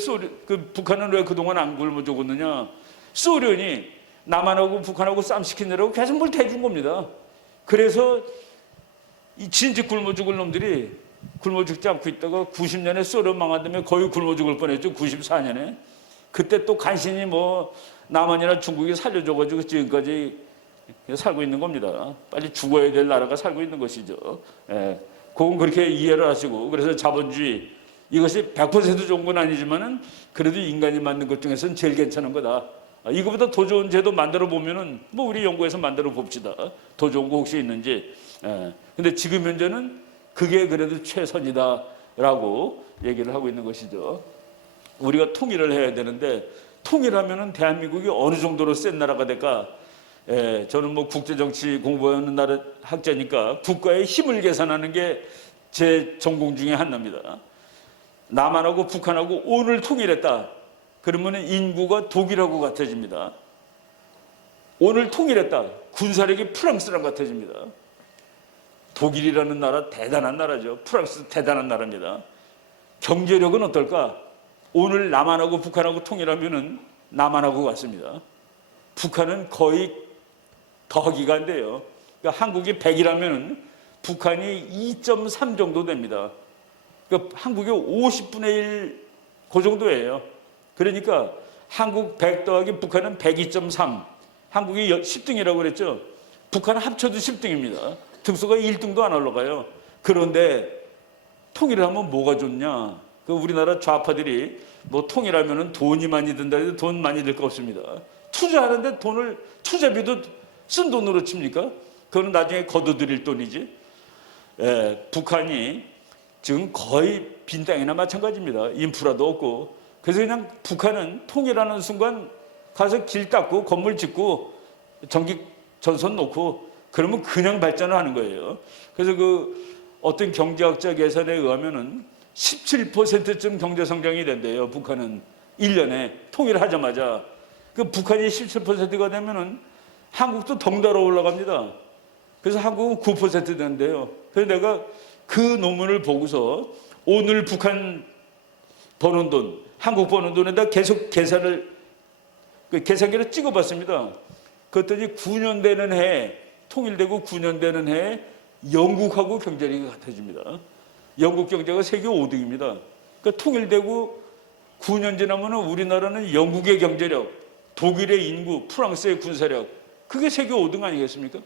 북한은 왜 그동안 안 굶어 죽었느냐? 소련이 남한하고 북한하고 쌈 시키느라고 계속 뭘 대준 겁니다. 그래서 이 진즉 굶어 죽을 놈들이 굶어 죽지 않고 있다가 90년에 소련 망한 다음에 거의 굶어 죽을 뻔했죠. 94년에. 그때 또 간신히 뭐 남한이나 중국이 살려줘가지고 지금까지 살고 있는 겁니다. 빨리 죽어야 될 나라가 살고 있는 것이죠. 그건 그렇게 이해를 하시고, 그래서 자본주의 이것이 100% 좋은 건 아니지만은 그래도 인간이 만든 것 중에서는 제일 괜찮은 거다. 이거보다 더 좋은 제도 만들어 보면은 뭐 우리 연구해서 만들어 봅시다. 더 좋은 거 혹시 있는지. 근데 지금 현재는 그게 그래도 최선이다라고 얘기를 하고 있는 것이죠. 우리가 통일을 해야 되는데, 통일하면은 대한민국이 어느 정도로 센 나라가 될까? 저는 뭐 국제정치 공부하는 나라 학자니까 국가의 힘을 계산하는 게 제 전공 중에 하나입니다. 남한하고 북한하고 오늘 통일했다. 그러면 인구가 독일하고 같아집니다. 오늘 통일했다. 군사력이 프랑스랑 같아집니다. 독일이라는 나라 대단한 나라죠. 프랑스 대단한 나라입니다. 경제력은 어떨까? 오늘 남한하고 북한하고 통일하면은 남한하고 같습니다. 북한은 거의 더하기가 안 돼요. 그러니까 한국이 100이라면 북한이 2.3 정도 됩니다. 그러니까 한국의 50분의 1 그 정도예요. 그러니까 한국 100 더하기 북한은 102.3. 한국이 10등이라고 그랬죠. 북한은 합쳐도 10등입니다. 등수가 1등도 안 올라가요. 그런데 통일을 하면 뭐가 좋냐? 우리나라 좌파들이 뭐 통일하면은 돈이 많이 든다 해도 돈 많이 들 거 없습니다. 투자하는데 돈을, 투자비도 쓴 돈으로 칩니까? 그거는 나중에 거둬들일 돈이지. 북한이 지금 거의 빈 땅이나 마찬가지입니다. 인프라도 없고. 그래서 그냥 북한은 통일하는 순간 가서 길 닦고 건물 짓고 전기 전선 놓고 그러면 그냥 발전을 하는 거예요. 그래서 어떤 경제학자 계산에 의하면은 17%쯤 경제 성장이 된대요. 북한은 1년에 통일하자마자. 북한이 17%가 되면은 한국도 덩달아 올라갑니다. 그래서 한국은 9% 된대요. 그래서 내가 그 논문을 보고서 오늘 북한 버는 돈, 한국 버는 돈에다 계속 계산기를 찍어봤습니다. 그랬더니 9년 되는 해, 통일되고 9년 되는 해에 영국하고 경제력이 같아집니다. 영국 경제가 세계 5등입니다. 그러니까 통일되고 9년 지나면 우리나라는 영국의 경제력, 독일의 인구, 프랑스의 군사력, 그게 세계 5등 아니겠습니까?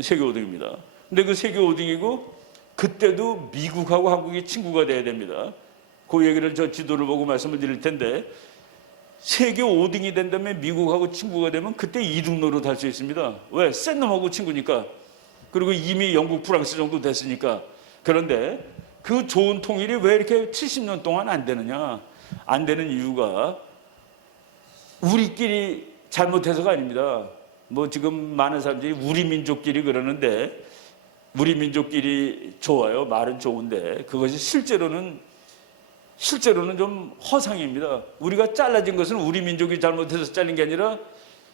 세계 5등입니다. 근데 그 세계 5등이고 그때도 미국하고 한국이 친구가 돼야 됩니다. 그 얘기를 저 지도를 보고 말씀을 드릴 텐데, 세계 5등이 된다면 미국하고 친구가 되면 그때 2등 노릇 할 수 있습니다. 왜? 센 놈하고 친구니까. 그리고 이미 영국, 프랑스 정도 됐으니까. 그런데 그 좋은 통일이 왜 이렇게 70년 동안 안 되느냐? 안 되는 이유가 우리끼리 잘못해서가 아닙니다. 뭐 지금 많은 사람들이 우리 민족끼리 그러는데, 우리 민족끼리 좋아요. 말은 좋은데 그것이 실제로는 좀 허상입니다. 우리가 잘라진 것은 우리 민족이 잘못해서 잘린 게 아니라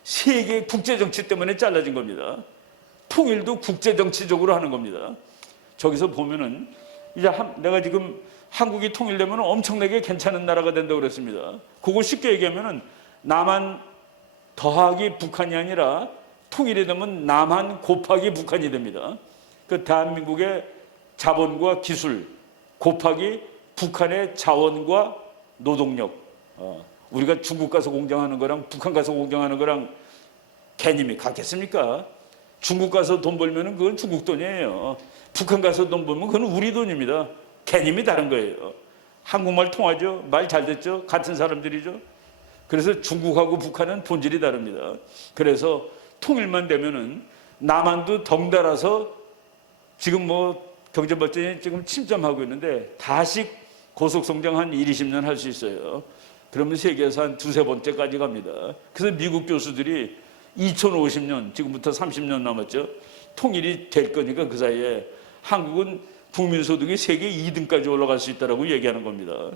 세계 국제정치 때문에 잘라진 겁니다. 통일도 국제정치적으로 하는 겁니다. 저기서 보면은 이제 내가 지금 한국이 통일되면 엄청나게 괜찮은 나라가 된다고 그랬습니다. 그거 쉽게 얘기하면은 남한 더하기 북한이 아니라 통일이 되면 남한 곱하기 북한이 됩니다. 그 대한민국의 자본과 기술 곱하기 북한의 자원과 노동력. 우리가 중국 가서 공장하는 거랑 북한 가서 공장하는 거랑 개념이 같겠습니까? 중국 가서 돈 벌면 그건 중국 돈이에요. 북한 가서 돈 벌면 그건 우리 돈입니다. 개념이 다른 거예요. 한국말 통하죠? 말 잘 됐죠? 같은 사람들이죠? 그래서 중국하고 북한은 본질이 다릅니다. 그래서 통일만 되면은 남한도 덩달아서 지금 뭐 경제 발전이 지금 침잠하고 있는데 다시 고속 성장 한 20년 할 수 있어요. 그러면 세계에서 한 두세 번째까지 갑니다. 그래서 미국 교수들이 2050년, 지금부터 30년 남았죠. 통일이 될 거니까 그 사이에 한국은 국민소득이 세계 2등까지 올라갈 수 있다고 얘기하는 겁니다.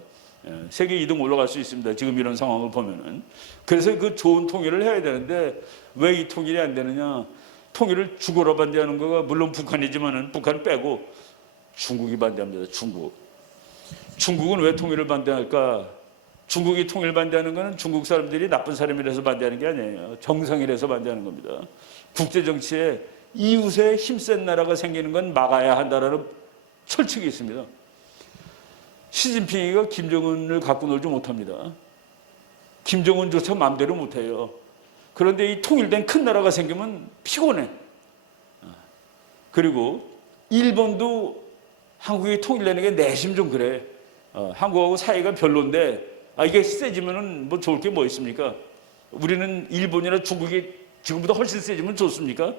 세계 2등 올라갈 수 있습니다. 지금 이런 상황을 보면은. 그래서 그 좋은 통일을 해야 되는데 왜 이 통일이 안 되느냐? 통일을 죽어라 반대하는 거가 물론 북한이지만은 북한 빼고 중국이 반대합니다. 중국은 왜 통일을 반대할까? 중국이 통일 반대하는 것은 중국 사람들이 나쁜 사람이라서 반대하는 게 아니에요. 정상이라서 반대하는 겁니다. 국제 정치에 이웃에 힘센 나라가 생기는 건 막아야 한다라는 철칙이 있습니다. 시진핑이가 김정은을 갖고 놀지 못합니다. 김정은조차 마음대로 못해요. 그런데 이 통일된 큰 나라가 생기면 피곤해. 그리고 일본도 한국이 통일되는 게 내심 좀 그래. 한국하고 사이가 별론데 이게 세지면은 뭐 좋을 게 뭐 있습니까? 우리는 일본이나 중국이 지금보다 훨씬 세지면 좋습니까?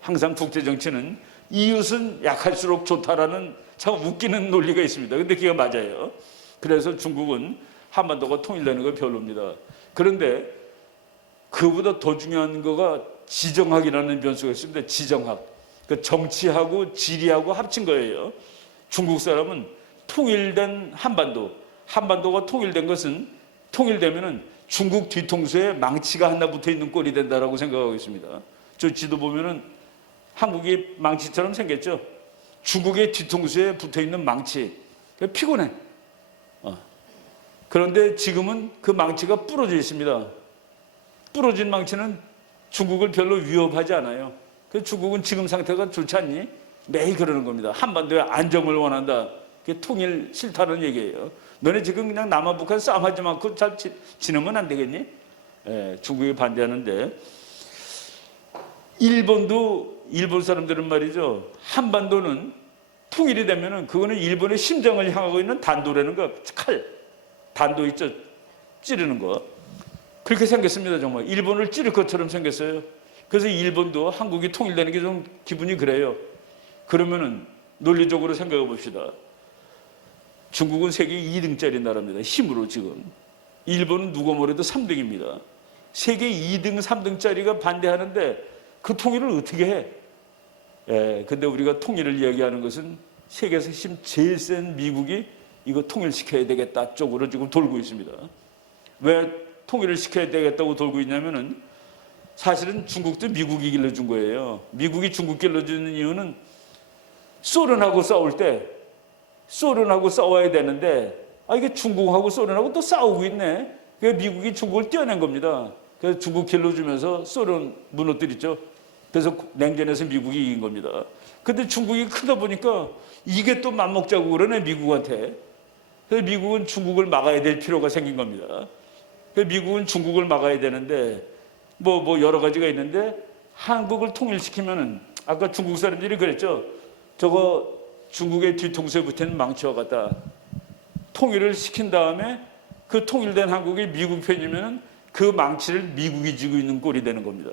항상 국제 정치는 이웃은 약할수록 좋다라는 참 웃기는 논리가 있습니다. 근데 그게 맞아요. 그래서 중국은 한반도가 통일되는 거 별로입니다. 그런데 그보다 더 중요한 거가 지정학이라는 변수가 있습니다. 지정학. 그 정치하고 지리하고 합친 거예요. 중국 사람은 통일된 한반도가 통일된 것은 통일되면은 중국 뒤통수에 망치가 하나 붙어 있는 꼴이 된다라고 생각하고 있습니다. 저 지도 보면은 한국이 망치처럼 생겼죠. 중국의 뒤통수에 붙어 있는 망치. 피곤해. 그런데 지금은 그 망치가 부러져 있습니다. 부러진 망치는 중국을 별로 위협하지 않아요. 그래서 중국은 지금 상태가 좋지 않니? 매일 그러는 겁니다. 한반도에 안정을 원한다. 그게 통일 싫다는 얘기예요. 너네 지금 그냥 남한 북한 싸움하지 않고 잘 지내면 안 되겠니? 중국이 반대하는데 일본 사람들은 말이죠. 한반도는 통일이 되면은 그거는 일본의 심장을 향하고 있는 단도라는 거, 단도 있죠. 찌르는 거. 그렇게 생겼습니다. 정말 일본을 찌를 것처럼 생겼어요. 그래서 일본도 한국이 통일되는 게 좀 기분이 그래요. 그러면은 논리적으로 생각해 봅시다. 중국은 세계 2등짜리 나라입니다. 힘으로 지금. 일본은 누가 뭐래도 3등입니다. 세계 2등, 3등짜리가 반대하는데 그 통일을 어떻게 해? 근데 우리가 통일을 이야기하는 것은 세계에서 힘 제일 센 미국이 이거 통일시켜야 되겠다 쪽으로 지금 돌고 있습니다. 왜 통일을 시켜야 되겠다고 돌고 있냐면은 사실은 중국도 미국이 길러준 거예요. 미국이 중국 길러주는 이유는 소련하고 싸워야 되는데 이게 중국하고 소련하고 또 싸우고 있네. 그래서 미국이 중국을 떼어낸 겁니다. 그래서 중국 길러주면서 소련 무너뜨렸죠. 그래서 냉전에서 미국이 이긴 겁니다. 근데 중국이 크다 보니까 이게 또 맘먹자고 그러네, 미국한테. 그래서 미국은 중국을 막아야 될 필요가 생긴 겁니다. 그래서 미국은 중국을 막아야 되는데 뭐 여러 가지가 있는데 한국을 통일시키면은 아까 중국 사람들이 그랬죠. 저거 중국의 뒤통수에 붙은 망치와 같다. 통일을 시킨 다음에 그 통일된 한국이 미국 편이면은 그 망치를 미국이 쥐고 있는 꼴이 되는 겁니다.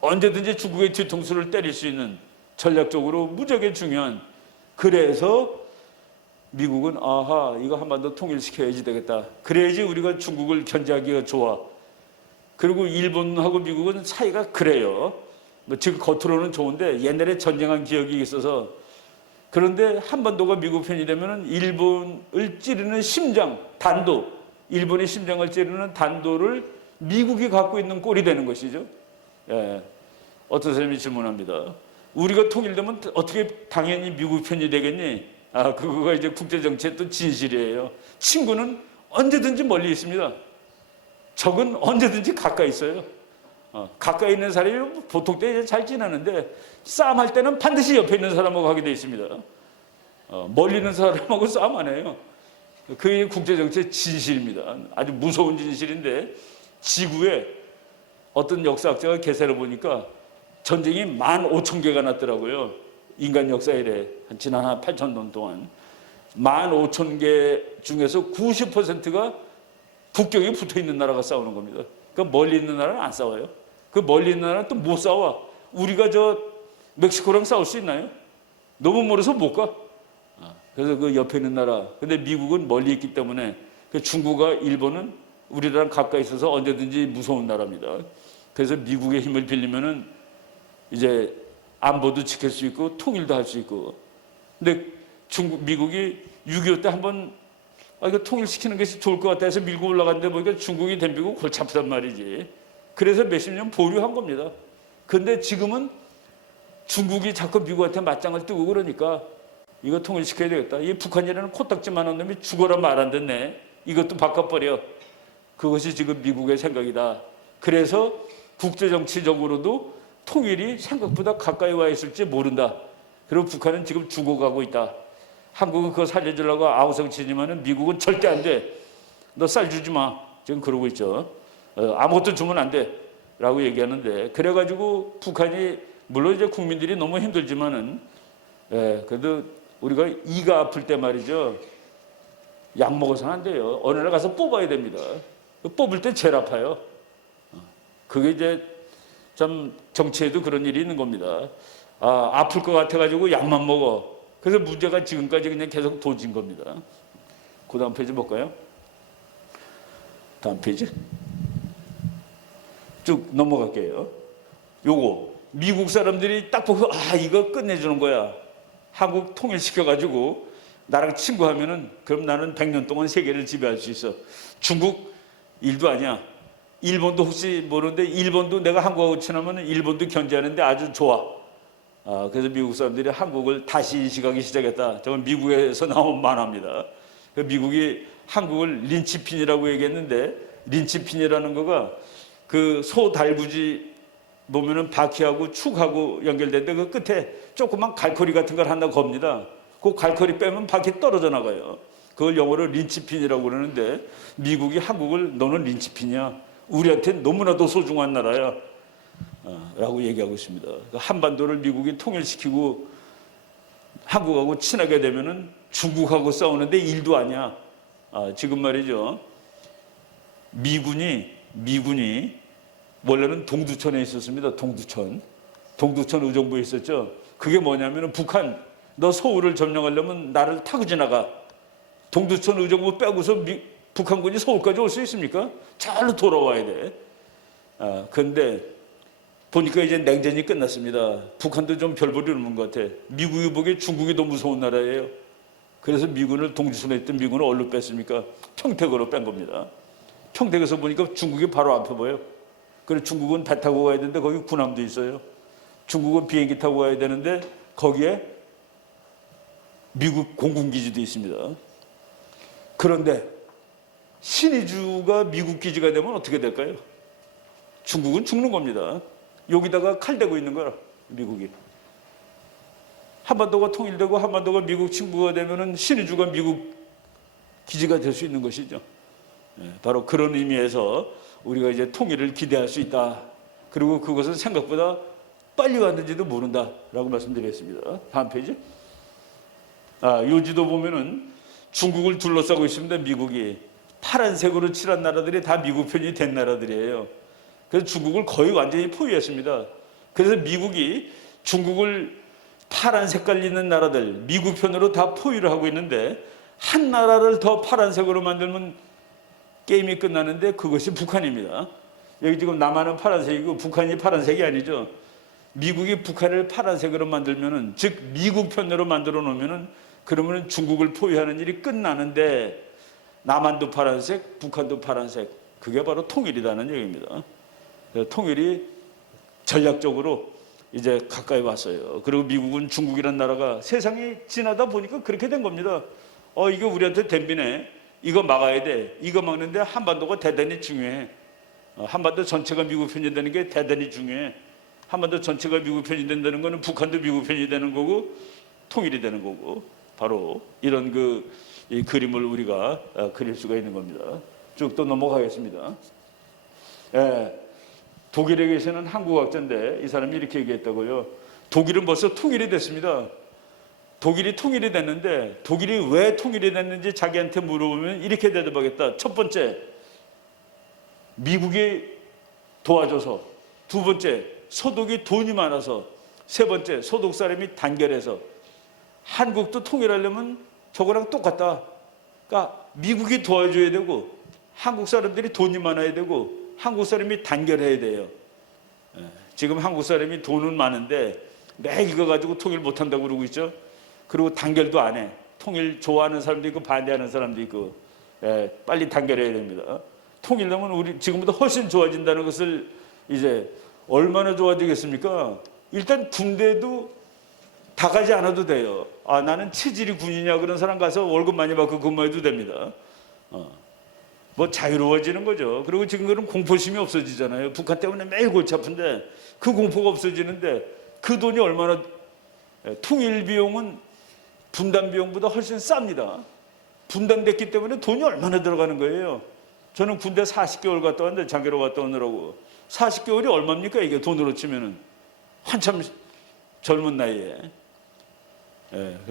언제든지 중국의 뒤통수를 때릴 수 있는 전략적으로 무지하게 중요한. 그래서 미국은 이거 한반도 통일시켜야지 되겠다. 그래야지 우리가 중국을 견제하기가 좋아. 그리고 일본하고 미국은 사이가 그래요. 지금 겉으로는 좋은데 옛날에 전쟁한 기억이 있어서. 그런데 한반도가 미국 편이 되면 일본을 찌르는 심장, 단도, 일본의 심장을 찌르는 단도를 미국이 갖고 있는 꼴이 되는 것이죠. 어떤 사람이 질문합니다. 우리가 통일되면 어떻게 당연히 미국 편이 되겠니? 그거가 이제 국제정치의 또 진실이에요. 친구는 언제든지 멀리 있습니다. 적은 언제든지 가까이 있어요. 가까이 있는 사람이 보통 때 잘 지내는데 싸움할 때는 반드시 옆에 있는 사람하고 하게 돼 있습니다. 멀리 있는 사람하고 싸움 안 해요. 그게 국제정치의 진실입니다. 아주 무서운 진실인데 지구에 어떤 역사학자가 계산해 보니까 전쟁이 15,000개가 났더라고요. 인간 역사 이래 지난 한 8,000년 동안 15,000개 중에서 90%가 국경에 붙어 있는 나라가 싸우는 겁니다. 그러니까 멀리 있는 나라는 안 싸워요. 그 멀리 있는 나라는 또 못 싸워. 우리가 저 멕시코랑 싸울 수 있나요? 너무 멀어서 못 가. 그래서 그 옆에 있는 나라. 근데 미국은 멀리 있기 때문에 그 중국과 일본은 우리랑 가까이 있어서 언제든지 무서운 나라입니다. 그래서 미국의 힘을 빌리면은 이제 안보도 지킬 수 있고 통일도 할 수 있고. 근데 미국이 6.25 때 한번 이거 통일시키는 것이 좋을 것 같아서 밀고 올라갔는데 보니까 중국이 덤비고 골치 아프단 말이지. 그래서 몇십 년 보류한 겁니다. 근데 지금은 중국이 자꾸 미국한테 맞짱을 뜨고 그러니까 이거 통일시켜야 되겠다. 이 북한이라는 코딱지만한 놈이 죽어라 말 안 듣네. 이것도 바꿔버려. 그것이 지금 미국의 생각이다. 그래서 국제정치적으로도 통일이 생각보다 가까이 와 있을지 모른다. 그리고 북한은 지금 죽어가고 있다. 한국은 그거 살려주려고 아우성치지만은 미국은 절대 안 돼. 너 쌀 주지 마. 지금 그러고 있죠. 아무것도 주면 안 돼. 라고 얘기하는데 그래가지고 북한이 물론 이제 국민들이 너무 힘들지만은 그래도 우리가 이가 아플 때 말이죠. 약 먹어서는 안 돼요. 어느 날 가서 뽑아야 됩니다. 뽑을 때 제일 아파요. 그게 이제 참 정치에도 그런 일이 있는 겁니다. 아플 것 같아가지고 약만 먹어. 그래서 문제가 지금까지 그냥 계속 도진 겁니다. 그 다음 페이지 볼까요? 다음 페이지. 쭉 넘어갈게요. 요거 미국 사람들이 딱 보고 이거 끝내주는 거야. 한국 통일시켜가지고 나랑 친구하면은 그럼 나는 100년 동안 세계를 지배할 수 있어. 중국 일도 아니야. 일본도 혹시 모르는데 일본도 내가 한국하고 친하면 일본도 견제하는데 아주 좋아. 그래서 미국 사람들이 한국을 다시 인식하기 시작했다. 저건 미국에서 나온 만화입니다. 미국이 한국을 린치핀이라고 얘기했는데 린치핀이라는 거가 그 소달구지 보면은 바퀴하고 축하고 연결되는데 그 끝에 조그만 갈고리 같은 걸 하나 겁니다. 그 갈고리 빼면 바퀴 떨어져 나가요. 그걸 영어로 린치핀이라고 그러는데 미국이 한국을 너는 린치핀이야. 우리한테 너무나도 소중한 나라야. 라고 얘기하고 있습니다. 한반도를 미국이 통일시키고 한국하고 친하게 되면은 중국하고 싸우는데 일도 아니야. 지금 말이죠. 미군이 원래는 동두천에 있었습니다. 동두천 의정부에 있었죠. 그게 뭐냐면은 북한 너 서울을 점령하려면 나를 타고 지나가. 동두천 의정부 빼고서 북한군이 서울까지 올 수 있습니까? 잘로 돌아와야 돼. 그런데 보니까 이제 냉전이 끝났습니다. 북한도 좀 별볼이 없는 것 같아. 미국이 보기에 중국이 더 무서운 나라예요. 그래서 미군을 동두천에 있던 미군을 어디로 뺐습니까? 평택으로 뺀 겁니다. 평택에서 보니까 중국이 바로 앞에 보여. 그래서 중국은 배 타고 가야 되는데 거기 군함도 있어요. 중국은 비행기 타고 가야 되는데 거기에 미국 공군기지도 있습니다. 그런데 신의주가 미국 기지가 되면 어떻게 될까요? 중국은 죽는 겁니다. 여기다가 칼 대고 있는 거야, 미국이. 한반도가 통일되고 한반도가 미국 친구가 되면은 신의주가 미국 기지가 될 수 있는 것이죠. 바로 그런 의미에서 우리가 이제 통일을 기대할 수 있다. 그리고 그것은 생각보다 빨리 왔는지도 모른다라고 말씀드리겠습니다. 다음 페이지. 요 지도 보면은 중국을 둘러싸고 있습니다. 미국이 파란색으로 칠한 나라들이 다 미국 편이 된 나라들이에요. 그래서 중국을 거의 완전히 포위했습니다. 그래서 미국이 중국을 파란 색깔 있는 나라들 미국 편으로 다 포위를 하고 있는데 한 나라를 더 파란색으로 만들면 게임이 끝나는데 그것이 북한입니다. 여기 지금 남한은 파란색이고 북한이 파란색이 아니죠. 미국이 북한을 파란색으로 만들면은 즉 미국 편으로 만들어 놓으면은 그러면은 중국을 포위하는 일이 끝나는데 남한도 파란색, 북한도 파란색. 그게 바로 통일이라는 얘기입니다. 통일이 전략적으로 이제 가까이 왔어요. 그리고 미국은 중국이라는 나라가 세상이 지나다 보니까 그렇게 된 겁니다. 이거 우리한테 덤비네. 이거 막아야 돼. 이거 막는데 한반도가 대단히 중요해. 한반도 전체가 미국 편이 되는 게 대단히 중요해. 한반도 전체가 미국 편이 된다는 거는 북한도 미국 편이 되는 거고 통일이 되는 거고, 바로 이런 이 그림을 우리가 그릴 수가 있는 겁니다. 쭉 또 넘어가겠습니다. 독일에 계시는 한국학자인데 이 사람이 이렇게 얘기했다고요. 독일은 벌써 통일이 됐습니다. 독일이 통일이 됐는데 독일이 왜 통일이 됐는지 자기한테 물어보면 이렇게 대답하겠다. 첫 번째, 미국이 도와줘서. 두 번째, 소독이 돈이 많아서. 세 번째, 소독 사람이 단결해서. 한국도 통일하려면 저거랑 똑같다. 그러니까 미국이 도와줘야 되고 한국 사람들이 돈이 많아야 되고 한국 사람이 단결해야 돼요. 지금 한국 사람이 돈은 많은데 매 이거 가지고 통일 못한다고 그러고 있죠. 그리고 단결도 안 해. 통일 좋아하는 사람도 있고 반대하는 사람도 있고. 빨리 단결해야 됩니다. 통일되면 우리 지금보다 훨씬 좋아진다는 것을 이제 얼마나 좋아지겠습니까? 일단 군대도 다 가지 않아도 돼요. 나는 체질이 군이냐 그런 사람 가서 월급 많이 받고 근무해도 됩니다. 뭐 자유로워지는 거죠. 그리고 지금 그런 공포심이 없어지잖아요. 북한 때문에 매일 골치 아픈데 그 공포가 없어지는데 그 돈이 얼마나, 통일 비용은 분단 비용보다 훨씬 쌉니다. 분단됐기 때문에 돈이 얼마나 들어가는 거예요. 저는 군대 40개월 갔다 왔는데, 장교로 갔다 오느라고 40개월이 얼마입니까? 이게 돈으로 치면은 한참 젊은 나이에.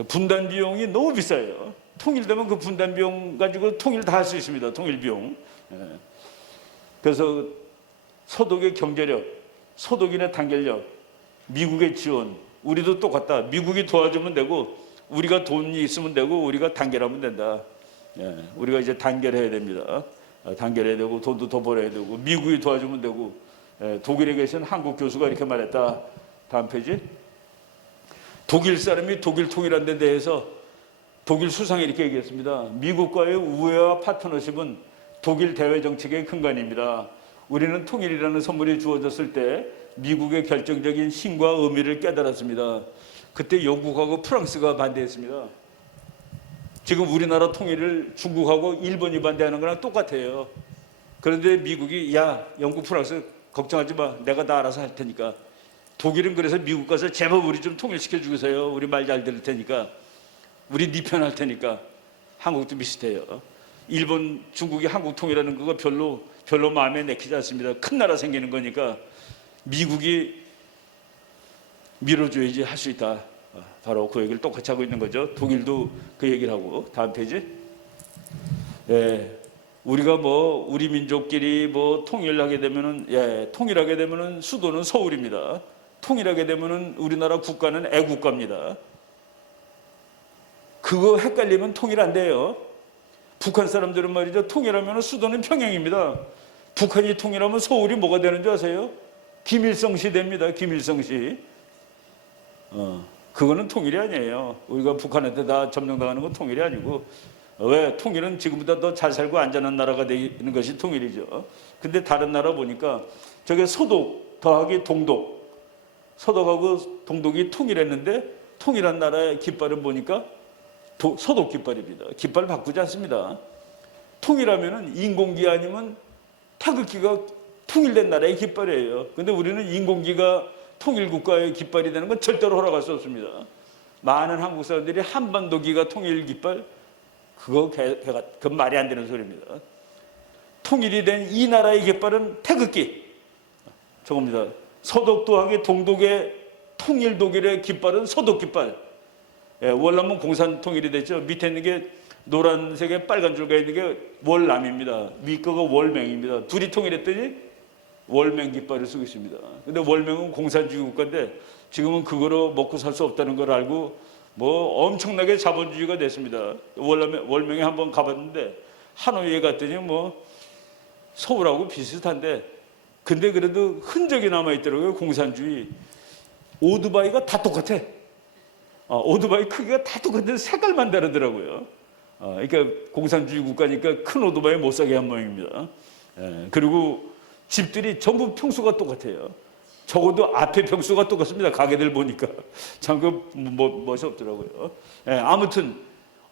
분단 비용이 너무 비싸요. 통일되면 그 분단 비용 가지고 통일 다 할 수 있습니다. 통일 비용. 그래서 소독의 경제력, 소독인의 단결력, 미국의 지원, 우리도 똑같다. 미국이 도와주면 되고 우리가 돈이 있으면 되고 우리가 단결하면 된다. 우리가 이제 단결해야 됩니다. 단결해야 되고 돈도 더 벌어야 되고 미국이 도와주면 되고. 독일에 계신 한국 교수가 이렇게 말했다. 다음 페이지. 독일 사람이 독일 통일한 데 대해서 독일 수상이 이렇게 얘기했습니다. 미국과의 우애와 파트너십은 독일 대외 정책의 근간입니다. 우리는 통일이라는 선물이 주어졌을 때 미국의 결정적인 힘과 의미를 깨달았습니다. 그때 영국하고 프랑스가 반대했습니다. 지금 우리나라 통일을 중국하고 일본이 반대하는 거랑 똑같아요. 그런데 미국이 영국 프랑스 걱정하지 마. 내가 다 알아서 할 테니까. 독일은 그래서 미국 가서 제발 우리 좀 통일시켜 주세요. 우리 말 잘 들을 테니까. 우리 네 편 할 테니까. 한국도 비슷해요. 일본, 중국이 한국 통일하는 그거 별로 마음에 내키지 않습니다. 큰 나라 생기는 거니까 미국이 밀어줘야지 할 수 있다. 바로 그 얘기를 똑같이 하고 있는 거죠. 독일도 그 얘기를 하고. 다음 페이지. 우리가 우리 민족끼리 통일하게 되면은, 통일하게 되면은 수도는 서울입니다. 통일하게 되면은 우리나라 국가는 애국가입니다. 그거 헷갈리면 통일 안 돼요. 북한 사람들은 말이죠. 통일하면 수도는 평양입니다. 북한이 통일하면 서울이 뭐가 되는 줄 아세요? 김일성 시대입니다. 김일성 시. 그거는 통일이 아니에요. 우리가 북한한테 다 점령당하는 건 통일이 아니고. 왜? 통일은 지금보다 더 잘 살고 안전한 나라가 되는 것이 통일이죠. 근데 다른 나라 보니까 저게 소독 더하기 동독. 소독하고 동독이 통일했는데 통일한 나라의 깃발은 보니까 소독 깃발입니다. 깃발 바꾸지 않습니다. 통일하면은 인공기 아니면 태극기가 통일된 나라의 깃발이에요. 근데 우리는 인공기가 통일국가의 깃발이 되는 건 절대로 허락할 수 없습니다. 많은 한국 사람들이 한반도기가 통일 깃발, 그건 말이 안 되는 소리입니다. 통일이 된 이 나라의 깃발은 태극기. 저겁니다. 소독 더하기 동독의 통일 독일의 깃발은 소독 깃발. 월남은 공산 통일이 됐죠. 밑에 있는 게 노란색에 빨간 줄가 있는 게 월남입니다. 위거가 월맹입니다. 둘이 통일했더니 월맹 깃발을 쓰고 있습니다. 근데 월맹은 공산주의 국가인데 지금은 그거로 먹고 살 수 없다는 걸 알고 엄청나게 자본주의가 됐습니다. 월명에 한번 가봤는데 하노이에 갔더니 서울하고 비슷한데 근데 그래도 흔적이 남아있더라고요. 공산주의. 오토바이가 다 똑같아. 오토바이 크기가 다 똑같은데 색깔만 다르더라고요. 그러니까 공산주의 국가니까 큰 오토바이 못 사게 한 모양입니다. 그리고 집들이 전부 평수가 똑같아요. 적어도 앞에 평수가 똑같습니다. 가게들 보니까. 참 멋이 없더라고요. 아무튼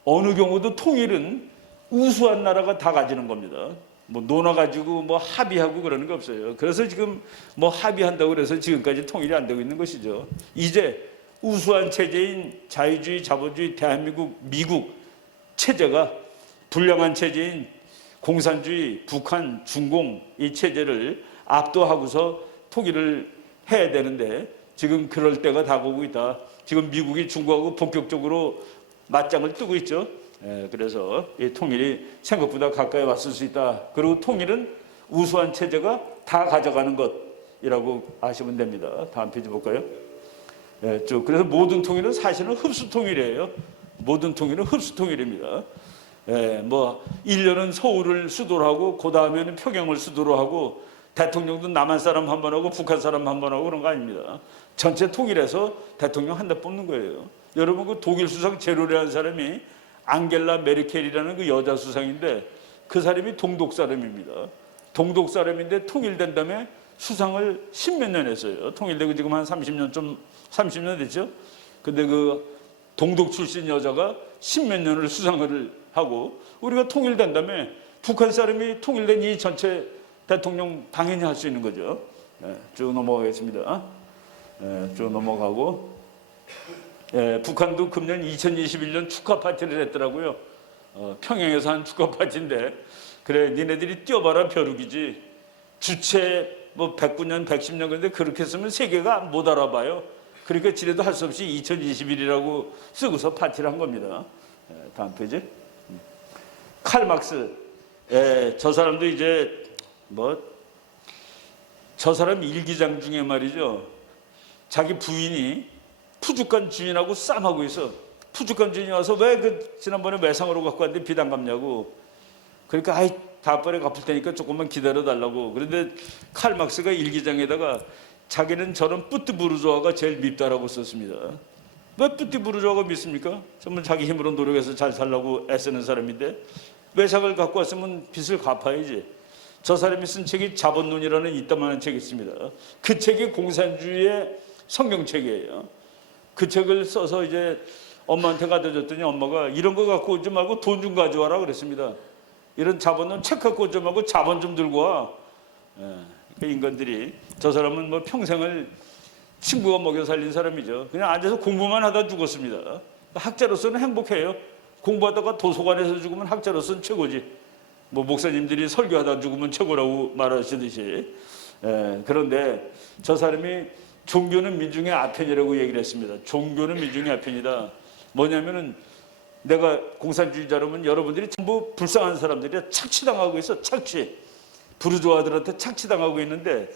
어느 경우도 통일은 우수한 나라가 다 가지는 겁니다. 뭐 논아가지고 뭐 합의하고 그러는 거 없어요. 그래서 지금 뭐 합의한다고 그래서 지금까지 통일이 안 되고 있는 것이죠. 이제 우수한 체제인 자유주의, 자본주의, 대한민국, 미국 체제가 불량한 체제인 공산주의, 북한, 중공 이 체제를 압도하고서 통일을 해야 되는데 지금 그럴 때가 다가오고 있다. 지금 미국이 중국하고 본격적으로 맞짱을 뜨고 있죠. 그래서 이 통일이 생각보다 가까이 왔을 수 있다. 그리고 통일은 우수한 체제가 다 가져가는 것이라고 아시면 됩니다. 다음 페이지 볼까요? 그래서 모든 통일은 사실은 흡수 통일이에요. 모든 통일은 흡수 통일입니다. 뭐 1년은 서울을 수도로 하고 그 다음에는 평양을 수도로 하고 대통령도 남한 사람 한 번 하고 북한 사람 한 번 하고 그런 거 아닙니다. 전체 통일해서 대통령 한 대 뽑는 거예요. 여러분 그 독일 수상 제로라는 사람이 앙겔라 메르켈이라는 그 여자 수상인데 그 사람이 동독 사람입니다. 동독 사람인데 통일된 다음에 수상을 10몇 년 했어요. 통일되고 지금 한 30년 됐죠. 근데 그 동독 출신 여자가 10몇 년을 수상을 하고 우리가 통일된 다음에 북한 사람이 통일된 이 전체 대통령 당연히 할 수 있는 거죠. 쭉 넘어가겠습니다. 쭉 넘어가고 북한도 금년 2021년 축하 파티를 했더라고요. 평양에서 한 축하 파티인데 그래 니네들이 뛰어봐라 벼룩이지 주체 뭐 109년 110년 그런데 그렇게 쓰면 세계가 못 알아봐요. 그러니까 지네도 할 수 없이 2021이라고 쓰고서 파티를 한 겁니다. 다음 페이지. 칼 막스. 저 사람도 이제 저 사람 일기장 중에 말이죠. 자기 부인이 푸주간 주인하고 싸움하고 있어. 푸주간 주인이 와서 왜 그 지난번에 외상으로 갖고 왔는데 빚 안 갚냐고. 그러니까 아이 다음번에 갚을 테니까 조금만 기다려 달라고. 그런데 칼 막스가 일기장에다가 자기는 저런 뿌띠부르조아가 제일 밉다라고 썼습니다. 왜 뿌띠부르조아가 밉습니까? 정말 자기 힘으로 노력해서 잘 살라고 애쓰는 사람인데 외상을 갖고 왔으면 빚을 갚아야지. 저 사람이 쓴 책이 자본론이라는 이따만한 책이 있습니다. 그 책이 공산주의의 성경책이에요. 그 책을 써서 이제 엄마한테 갖다 줬더니 엄마가 이런 거 갖고 오지 말고 돈 좀 가져와라 그랬습니다. 이런 자본론 책 갖고 오지 말고 자본 좀 들고 와. 그 인간들이 저 사람은 뭐 평생을 친구가 먹여 살린 사람이죠. 그냥 앉아서 공부만 하다 죽었습니다. 학자로서는 행복해요. 공부하다가 도서관에서 죽으면 학자로서는 최고지. 뭐 목사님들이 설교하다 죽으면 최고라고 말하시듯이. 그런데 저 사람이 종교는 민중의 아편이라고 얘기를 했습니다. 종교는 민중의 아편이다. 뭐냐면은 내가 공산주의자라면 여러분들이 전부 불쌍한 사람들이야. 착취당하고 있어. 착취. 부르주아들한테 착취당하고 있는데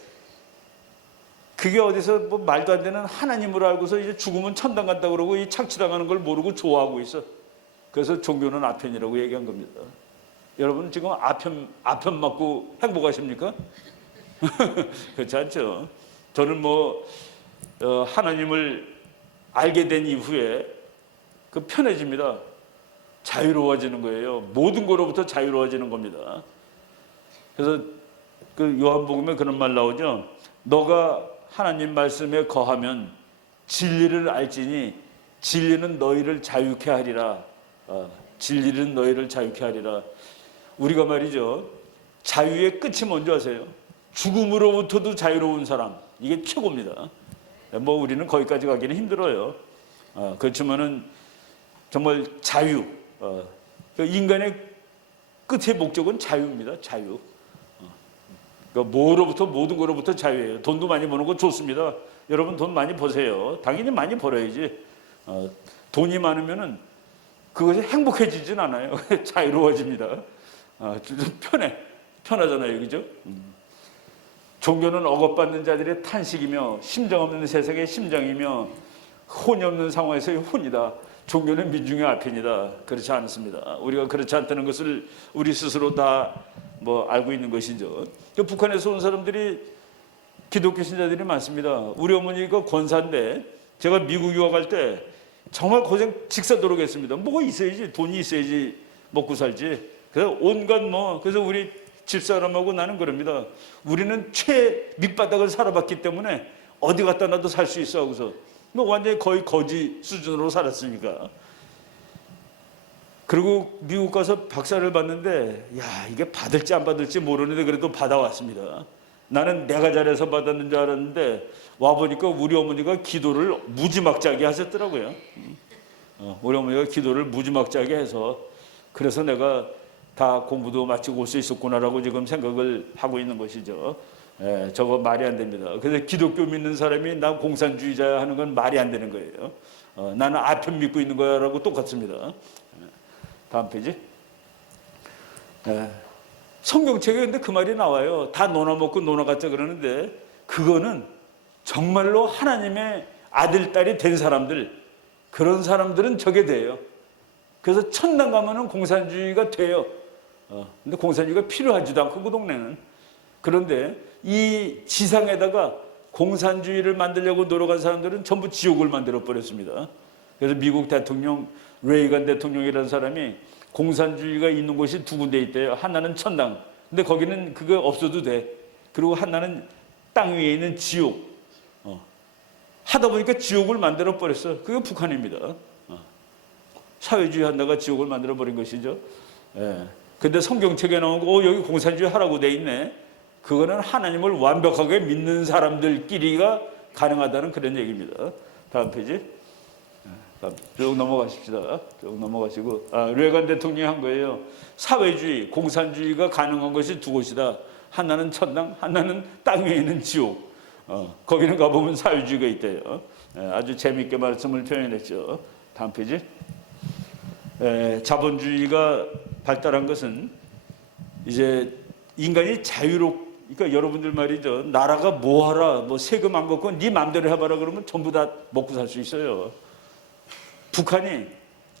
그게 어디서 뭐 말도 안 되는 하나님으로 알고서 이제 죽으면 천당 간다고 그러고 이 착취당하는 걸 모르고 좋아하고 있어. 그래서 종교는 아편이라고 얘기한 겁니다. 여러분 지금 아편 맞고 행복하십니까? 그렇지 않죠. 저는 뭐 하나님을 알게 된 이후에 그 편해집니다. 자유로워지는 거예요. 모든 거로부터 자유로워지는 겁니다. 그래서 그 요한복음에 그런 말 나오죠. 너가 하나님 말씀에 거하면 진리를 알지니 진리는 너희를 자유케 하리라. 진리는 너희를 자유케 하리라. 우리가 말이죠. 자유의 끝이 뭔지 아세요? 죽음으로부터도 자유로운 사람. 이게 최고입니다. 뭐 우리는 거기까지 가기는 힘들어요. 그렇지만은 정말 자유. 인간의 끝의 목적은 자유입니다. 자유. 그러니까 뭐로부터 모든 거로부터 자유예요. 돈도 많이 버는 거 좋습니다. 여러분 돈 많이 버세요. 당연히 많이 벌어야지. 돈이 많으면은 그것이 행복해지진 않아요. 자유로워집니다. 좀 편하잖아요, 그죠? 종교는 억압받는 자들의 탄식이며 심정 없는 세상의 심장이며 혼이 없는 상황에서의 혼이다. 종교는 민중의 아편이다. 그렇지 않습니다. 우리가 그렇지 않다는 것을 우리 스스로 다 알고 있는 것이죠. 북한에서 온 사람들이 기독교 신자들이 많습니다. 우리 어머니가 권사인데 제가 미국 유학할 때 정말 고생 직사도록 했습니다. 뭐가 있어야지, 돈이 있어야지 먹고 살지. 그래서 온갖 그래서 우리 집사람하고 나는 그럽니다. 우리는 밑바닥을 살아봤기 때문에 어디 갖다 놔도 살 수 있어 하고서 완전히 거의 거지 수준으로 살았으니까. 그리고 미국 가서 박사를 받는데 야 이게 받을지 안 받을지 모르는데 그래도 받아왔습니다. 나는 내가 잘해서 받았는 줄 알았는데 와보니까 우리 어머니가 기도를 무지막지하게 하셨더라고요. 우리 어머니가 기도를 무지막지하게 해서 그래서 내가 다 공부도 마치고 올 수 있었구나라고 지금 생각을 하고 있는 것이죠. 저거 말이 안 됩니다. 그래서 기독교 믿는 사람이 나 공산주의자야 하는 건 말이 안 되는 거예요. 나는 아편 믿고 있는 거야라고 똑같습니다. 다음 페이지. 성경책에 근데 그 말이 나와요. 다 논아먹고 논아갖자 그러는데 그거는 정말로 하나님의 아들, 딸이 된 사람들, 그런 사람들은 저게 돼요. 그래서 천당 가면은 공산주의가 돼요. 근데 공산주의가 필요하지도 않고 그 동네는. 그런데 이 지상에다가 공산주의를 만들려고 노력한 사람들은 전부 지옥을 만들어 버렸습니다. 그래서 미국 대통령 레이건 대통령이라는 사람이 공산주의가 있는 곳이 두 군데 있대요. 하나는 천당. 근데 거기는 그거 없어도 돼. 그리고 하나는 땅 위에 있는 지옥. 하다 보니까 지옥을 만들어 버렸어. 그게 북한입니다. 사회주의 한다가 지옥을 만들어 버린 것이죠. 근데 성경책에 나온 거 여기 공산주의 하라고 돼 있네. 그거는 하나님을 완벽하게 믿는 사람들끼리가 가능하다는 그런 얘기입니다. 다음 페이지. 쭉 넘어가십시다. 쭉 넘어가시고 레이건 대통령이 한 거예요. 사회주의, 공산주의가 가능한 것이 두 곳이다. 하나는 천당, 하나는 땅 위에 있는 지옥. 거기는 가보면 사회주의가 있대요. 아주 재미있게 말씀을 표현했죠. 다음 페이지. 자본주의가 발달한 것은 이제 인간이 그러니까 여러분들 말이죠. 나라가 뭐하라, 뭐 세금 안 걷고 네 맘대로 해봐라 그러면 전부 다 먹고 살 수 있어요. 북한이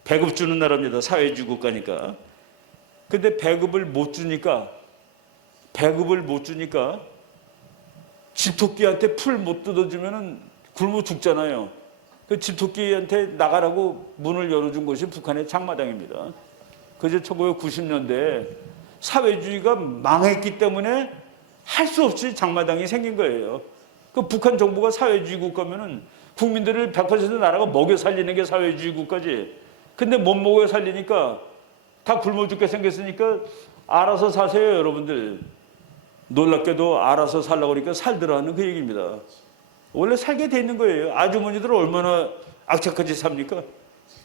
배급 주는 나라입니다. 사회주의 국가니까. 근데 배급을 못 주니까 집토끼한테 풀 못 뜯어주면은 굶어 죽잖아요. 그 집토끼한테 나가라고 문을 열어준 것이 북한의 장마당입니다. 그제 1990년대에 사회주의가 망했기 때문에 할 수 없이 장마당이 생긴 거예요. 그 북한 정부가 사회주의 국가면은 국민들을 100% 나라가 먹여 살리는 게 사회주의 국가지. 근데 못 먹여 살리니까 다 굶어 죽게 생겼으니까 알아서 사세요, 여러분들. 놀랍게도 알아서 살라고 그러니까 살더라 하는 그 얘기입니다. 원래 살게 돼 있는 거예요. 아주머니들 얼마나 악착같이 삽니까?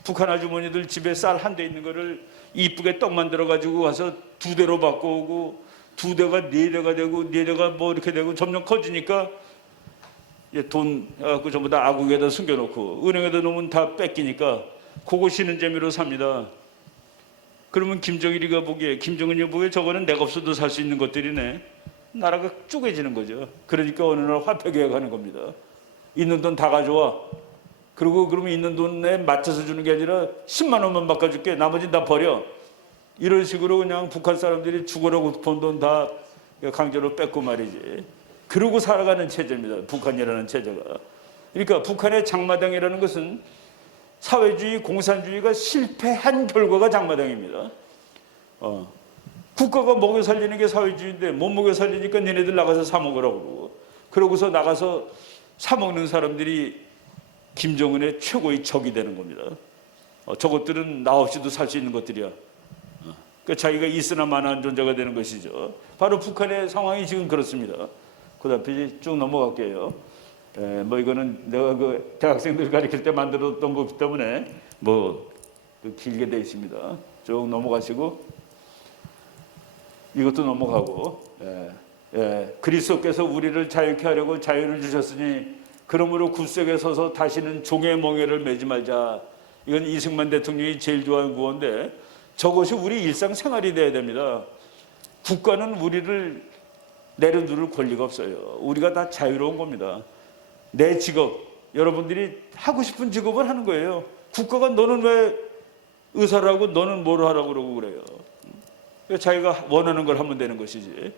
북한 아주머니들 집에 쌀 한 대 있는 거를 이쁘게 떡 만들어 가지고 가서 두 대로 바꿔오고 두 대가 네 대가 되고 네 대가 뭐 이렇게 되고 점점 커지니까 돈 갖고 전부 다 아궁에다 숨겨놓고 은행에다 놓으면 다 뺏기니까 그거 쉬는 재미로 삽니다. 그러면 김정은이 보기에 저거는 내가 없어도 살 수 있는 것들이네. 나라가 쪼개지는 거죠. 그러니까 어느 날 화폐 개혁하는 겁니다. 있는 돈 다 가져와. 그리고 그러면 있는 돈에 맞춰서 주는 게 아니라 10만 원만 바꿔줄게. 나머지는 다 버려. 이런 식으로 그냥 북한 사람들이 죽으라고 번 돈 다 강제로 뺏고 말이지. 그러고 살아가는 체제입니다. 북한이라는 체제가. 그러니까 북한의 장마당이라는 것은 사회주의, 공산주의가 실패한 결과가 장마당입니다. 국가가 먹여 살리는 게 사회주의인데 못 먹여 살리니까 니네들 나가서 사 먹으라고 그러고 그러고서 나가서 사 먹는 사람들이 김정은의 최고의 적이 되는 겁니다. 저것들은 나 없이도 살 수 있는 것들이야. 그러니까 자기가 있으나 마나한 존재가 되는 것이죠. 바로 북한의 상황이 지금 그렇습니다. 그 다음 쭉 넘어갈게요. 뭐 이거는 내가 그 대학생들 가르칠 때 만들었던 거기 때문에 뭐 길게 되어 있습니다. 쭉 넘어가시고 이것도 넘어가고 그리스도께서 우리를 자유케 하려고 자유를 주셨으니 그러므로 굳세게 서서 다시는 종의 멍에를 매지 말자. 이건 이승만 대통령이 제일 좋아하는 구호인데 저것이 우리 일상생활이 돼야 됩니다. 국가는 우리를 내려놓을 권리가 없어요. 우리가 다 자유로운 겁니다. 내 직업, 여러분들이 하고 싶은 직업을 하는 거예요. 국가가 너는 왜 의사를 하고 너는 뭘 하라고 그러고 그래요. 자기가 원하는 걸 하면 되는 것이지.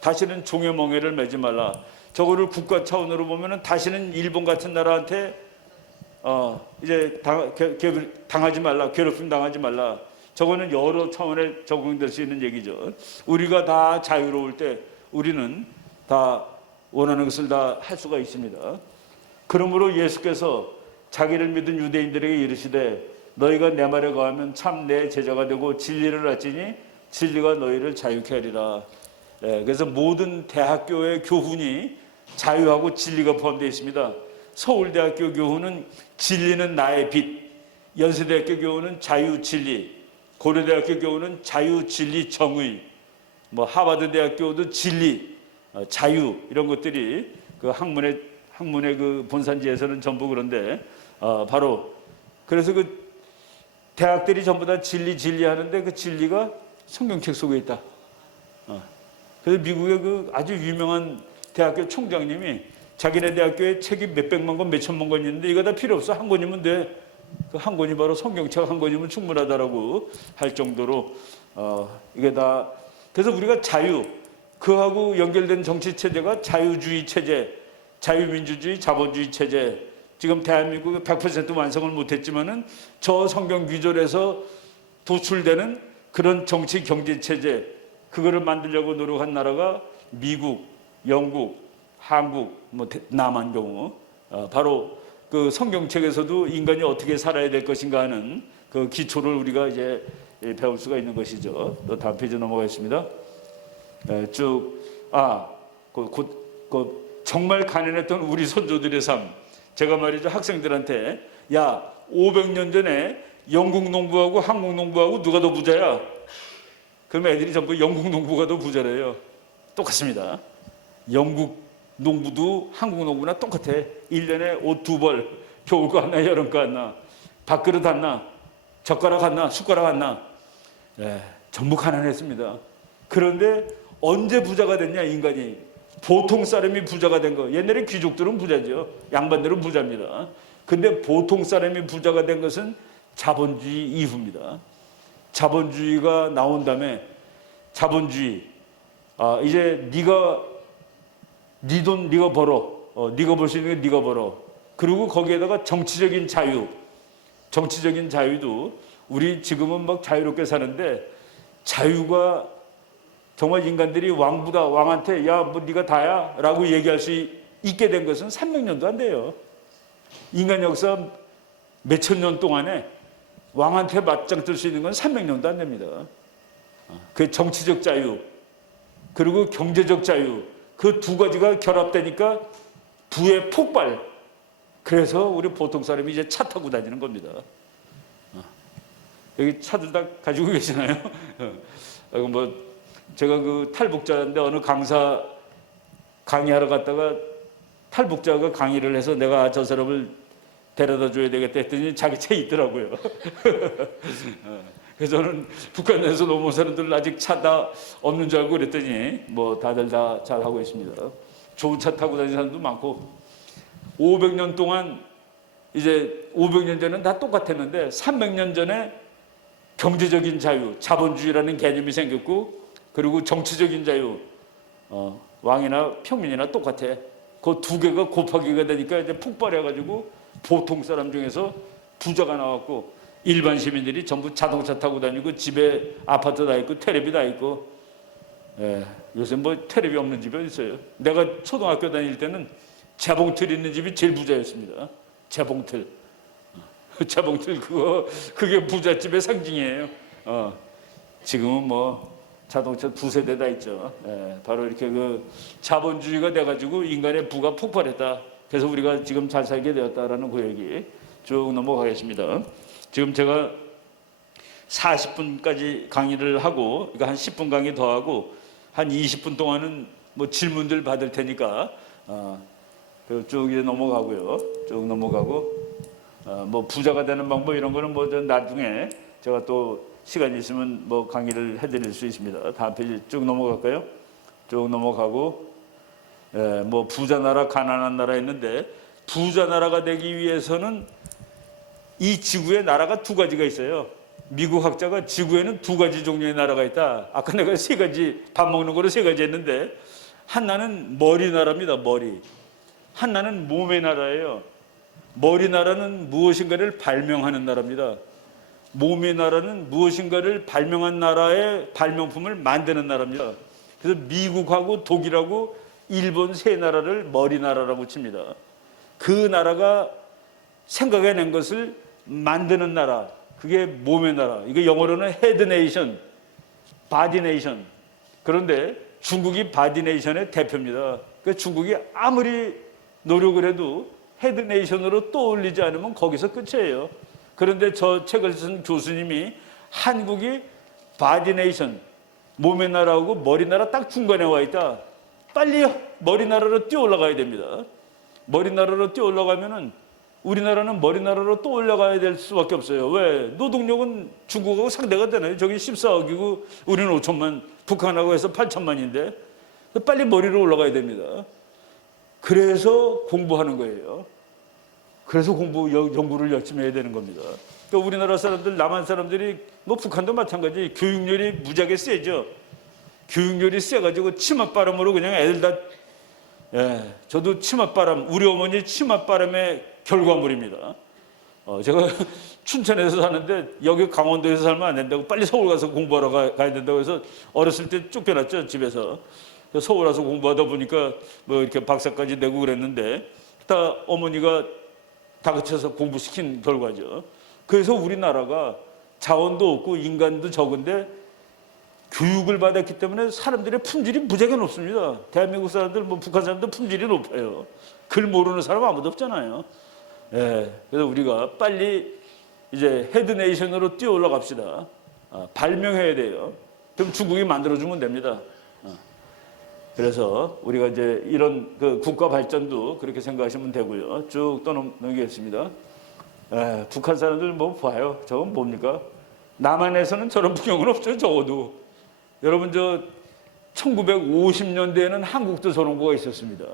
다시는 종의 멍에를 매지 말라. 저거를 국가 차원으로 보면은 다시는 일본 같은 나라한테 이제 당하지 말라, 괴롭힘 당하지 말라. 저거는 여러 차원에 적용될 수 있는 얘기죠. 우리가 다 자유로울 때 우리는 다 원하는 것을 다 할 수가 있습니다. 그러므로 예수께서 자기를 믿은 유대인들에게 이르시되 너희가 내 말에 거하면 참 내 제자가 되고 진리를 알지니 진리가 너희를 자유케 하리라. 그래서 모든 대학교의 교훈이 자유하고 진리가 포함되어 있습니다. 서울대학교 교훈은 진리는 나의 빛, 연세대학교 교훈은 자유 진리, 고려대학교 교훈은 자유 진리 정의, 뭐 하버드대학교도 진리, 자유 이런 것들이 그 학문의 그 본산지에서는 전부 그런데 바로 그래서 그 대학들이 전부 다 진리 하는데 그 진리가 성경책 속에 있다. 그래서 미국의 그 아주 유명한 대학교 총장님이 자기네 대학교에 책이 몇백만 권, 몇천만 권 있는데 이거 다 필요 없어. 한 권이면 돼. 그 한 권이 바로 성경책 한 권이면 충분하다라고 할 정도로 이게 다 그래서 우리가 자유 그하고 연결된 정치 체제가 자유주의 체제, 자유민주주의, 자본주의 체제. 지금 대한민국이 100% 완성을 못했지만은 저 성경 규절에서 도출되는 그런 정치 경제 체제 그거를 만들려고 노력한 나라가 미국, 영국, 한국, 뭐 남한 경우 바로 그 성경책에서도 인간이 어떻게 살아야 될 것인가 하는 그 기초를 우리가 이제 배울 수가 있는 것이죠. 또 다음 페이지 넘어가겠습니다. 정말 가난했던 우리 선조들의 삶. 제가 말이죠 학생들한테 야 500년 전에 영국 농부하고 한국 농부하고 누가 더 부자야? 그러면 애들이 전부 영국 농부가 더 부자래요. 똑같습니다. 영국 농부도 한국 농부나 똑같아. 1년에 옷 2벌, 겨울 거 하나, 여름 거 하나, 밥그릇 하나, 젓가락 하나, 숟가락 하나. 전부 가난했습니다. 그런데 언제 부자가 됐냐 인간이? 보통 사람이 부자가 된 거. 옛날에 귀족들은 부자죠. 양반들은 부자입니다. 근데 보통 사람이 부자가 된 것은 자본주의 이후입니다. 자본주의가 나온 다음에 자본주의. 이제 네 돈 네가 벌어. 네가 벌 수 있는 게 네가 벌어. 그리고 거기에다가 정치적인 자유. 정치적인 자유도 우리 지금은 막 자유롭게 사는데 자유가 정말 인간들이 왕보다 왕한테 야 뭐 네가 다야 라고 얘기할 수 있게 된 것은 300년도 안 돼요. 인간 역사 몇천 년 동안에 왕한테 맞짱 뜰 수 있는 건 300년도 안 됩니다. 그 정치적 자유 그리고 경제적 자유 그 두 가지가 결합되니까 부의 폭발. 그래서 우리 보통 사람이 이제 차 타고 다니는 겁니다. 여기 차들 다 가지고 계시나요? 뭐 제가 그 탈북자인데 어느 강사 강의하러 갔다가 탈북자가 강의를 해서 내가 저 사람을 데려다 줘야 되겠다 했더니 자기 차에 있더라고요. 그래서 저는 북한에서 넘어온 사람들 아직 차 다 없는 줄 알고 그랬더니 뭐 다들 다 잘 하고 있습니다. 좋은 차 타고 다니는 사람도 많고 500년 동안 이제 500년 전에는 다 똑같았는데 300년 전에 경제적인 자유, 자본주의라는 개념이 생겼고 그리고 정치적인 자유, 왕이나 평민이나 똑같아. 그 두 개가 곱하기가 되니까 이제 폭발해가지고 보통 사람 중에서 부자가 나왔고 일반 시민들이 전부 자동차 타고 다니고 집에 아파트 다 있고 텔레비 다 있고. 요새 뭐 텔레비 없는 집이 어디 있어요? 내가 초등학교 다닐 때는 재봉틀 있는 집이 제일 부자였습니다. 재봉틀. 재봉틀 그게 부잣집의 상징이에요. 지금은 뭐 자동차 2세대 다 있죠. 바로 이렇게 그 자본주의가 돼가지고 인간의 부가 폭발했다. 그래서 우리가 지금 잘 살게 되었다라는 그 얘기 쭉 넘어가겠습니다. 지금 제가 40분까지 강의를 하고, 그러니까 한 10분 강의 더 하고 한 20분 동안은 뭐 질문들 받을 테니까 쭉 이제 넘어가고요. 쭉 넘어가고 뭐 부자가 되는 방법 이런 거는 뭐 나중에 제가 또 시간이 있으면 뭐 강의를 해드릴 수 있습니다. 다음 페이지 쭉 넘어갈까요? 쭉 넘어가고 뭐 부자 나라, 가난한 나라 있는데 부자 나라가 되기 위해서는 이 지구에 나라가 두 가지가 있어요. 미국 학자가 지구에는 두 가지 종류의 나라가 있다. 아까 내가 세 가지 밥 먹는 거로 세 가지 했는데 하나는 머리 나라입니다. 머리. 하나는 몸의 나라예요. 머리 나라는 무엇인가를 발명하는 나라입니다. 몸의 나라는 무엇인가를 발명한 나라의 발명품을 만드는 나라입니다. 그래서 미국하고 독일하고 일본 세 나라를 머리 나라라고 칩니다. 그 나라가 생각해낸 것을 만드는 나라, 그게 몸의 나라. 이거 영어로는 헤드 네이션, 바디 네이션. 그런데 중국이 바디 네이션의 대표입니다. 그 중국이 아무리 노력을 해도 헤드 네이션으로 떠올리지 않으면 거기서 끝이에요. 그런데 저 책을 쓴 교수님이 한국이 바디 네이션, 몸의 나라하고 머리 나라 딱 중간에 와 있다. 빨리 머리 나라로 뛰어 올라가야 됩니다. 머리 나라로 뛰어 올라가면은 우리나라는 머리 나라로 또 올라가야 될 수밖에 없어요. 왜? 노동력은 중국하고 상대가 되나요? 저기 14억이고 우리는 5천만, 북한하고 해서 8천만인데 빨리 머리로 올라가야 됩니다. 그래서 공부하는 거예요. 그래서 연구를 열심히 해야 되는 겁니다. 그러니까 우리나라 사람들, 남한 사람들이 뭐 북한도 마찬가지 교육열이 무지하게 세죠. 교육열이 세가지고 치맛바람으로 그냥 애들 다, 저도 치맛바람, 우리 어머니 치맛바람의 결과물입니다. 제가 춘천에서 사는데 여기 강원도에서 살면 안 된다고 빨리 서울 가서 공부하러 가야 된다고 해서 어렸을 때 쫓겨났죠, 집에서. 서울 와서 공부하다 보니까 뭐 이렇게 박사까지 내고 그랬는데 다 어머니가 다그쳐서 공부시킨 결과죠. 그래서 우리나라가 자원도 없고 인간도 적은데 교육을 받았기 때문에 사람들의 품질이 무지하게 높습니다. 대한민국 사람들, 뭐 북한 사람들 품질이 높아요. 글 모르는 사람 아무도 없잖아요. 그래서 우리가 빨리 이제 헤드네이션으로 뛰어 올라갑시다. 발명해야 돼요. 그럼 중국이 만들어주면 됩니다. 그래서 우리가 이제 이런 그 국가 발전도 그렇게 생각하시면 되고요. 쭉 떠넘기겠습니다. 북한 사람들 뭐 봐요. 저건 뭡니까? 남한에서는 저런 풍경은 없죠. 적어도. 여러분 저 1950년대에는 한국도 저런 거가 있었습니다.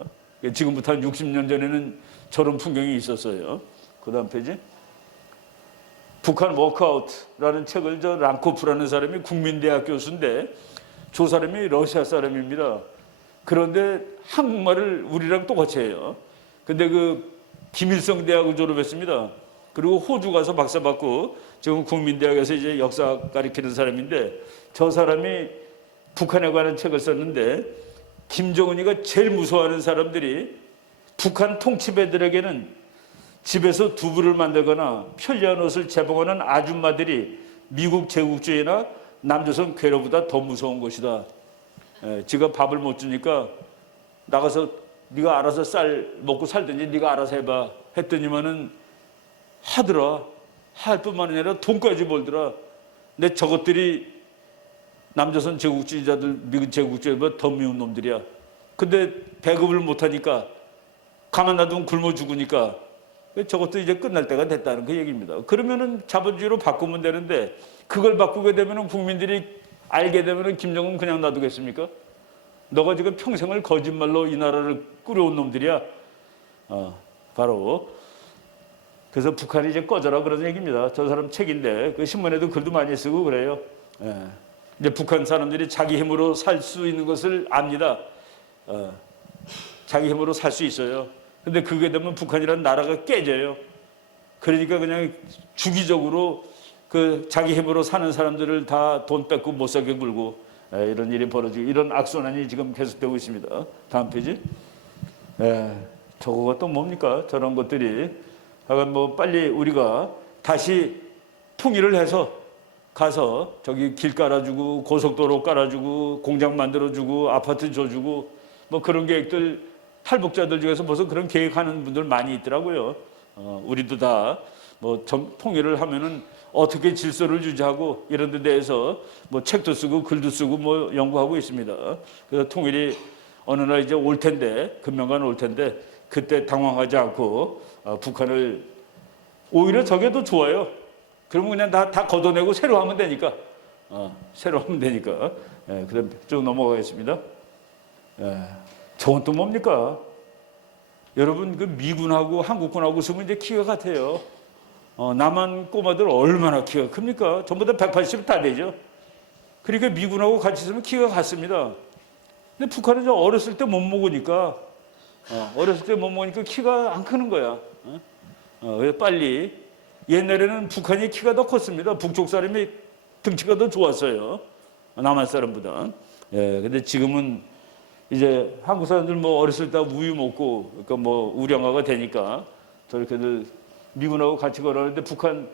지금부터 한 60년 전에는 저런 풍경이 있었어요. 그 다음 페이지. 북한 워크아웃라는 책을 저 랑코프라는 사람이 국민대학 교수인데 저 사람이 러시아 사람입니다. 그런데 한국말을 우리랑 똑같이 해요. 근데 그 김일성 대학을 졸업했습니다. 그리고 호주 가서 박사 받고 지금 국민대학에서 이제 역사 가르치는 사람인데 저 사람이 북한에 관한 책을 썼는데 김정은이가 제일 무서워하는 사람들이 북한 통치배들에게는 집에서 두부를 만들거나 편리한 옷을 재봉하는 아줌마들이 미국 제국주의나 남조선 괴로보다 더 무서운 것이다. 지가 밥을 못 주니까 나가서 네가 알아서 쌀 먹고 살든지 네가 알아서 해봐 했더니만은 하더라. 할 뿐만 아니라 돈까지 벌더라. 근데 저것들이 남조선 제국주의자들, 미국 제국주의보다 더 미운 놈들이야. 근데 배급을 못하니까 가만 놔두면 굶어 죽으니까 저것도 이제 끝날 때가 됐다는 그 얘기입니다. 그러면은 자본주의로 바꾸면 되는데 그걸 바꾸게 되면은 국민들이 알게 되면은 김정은 그냥 놔두겠습니까? 너가 지금 평생을 거짓말로 이 나라를 꾸려온 놈들이야. 바로 그래서 북한이 이제 꺼져라 그런 얘기입니다. 저 사람 책인데 그 신문에도 글도 많이 쓰고 그래요. 이제 북한 사람들이 자기 힘으로 살 수 있는 것을 압니다. 자기 힘으로 살 수 있어요. 근데 그게 되면 북한이라는 나라가 깨져요. 그러니까 그냥 주기적으로 그 자기 힘으로 사는 사람들을 다 돈 뺏고 못 살게 굴고 이런 일이 벌어지고 이런 악순환이 지금 계속되고 있습니다. 다음 페이지. 저거가 또 뭡니까? 저런 것들이 하여간 뭐 빨리 우리가 다시 통일을 해서 가서 저기 길 깔아주고 고속도로 깔아주고 공장 만들어주고 아파트 줘주고 뭐 그런 계획들 탈북자들 중에서 벌써 그런 계획하는 분들 많이 있더라고요. 우리도 다 뭐 통일을 하면은 어떻게 질서를 유지하고 이런 데 대해서 뭐 책도 쓰고 글도 쓰고 뭐 연구하고 있습니다. 그래서 통일이 어느 날 이제 올 텐데 금명간 올 텐데 그때 당황하지 않고 북한을 오히려 저게 더 좋아요. 그러면 그냥 다 걷어내고 새로 하면 되니까. 새로 하면 되니까. 그럼 쭉 넘어가겠습니다. 저건 또 뭡니까? 여러분 그 미군하고 한국군하고 쓰면 이제 키가 같아요. 남한 꼬마들 얼마나 키가 큽니까? 전부 다 180 다 되죠. 그러니까 미군하고 같이 쓰면 키가 같습니다. 근데 북한은 저 어렸을 때 못 먹으니까 어렸을 때 못 먹으니까 키가 안 크는 거야. 그래서 빨리 옛날에는 북한이 키가 더 컸습니다. 북쪽 사람이 등치가 더 좋았어요. 남한 사람보다. 근데 지금은 이제 한국 사람들 뭐 어렸을 때 우유 먹고 그러니까 뭐 우량화가 되니까 저렇게들 미군하고 같이 걸어가는데 북한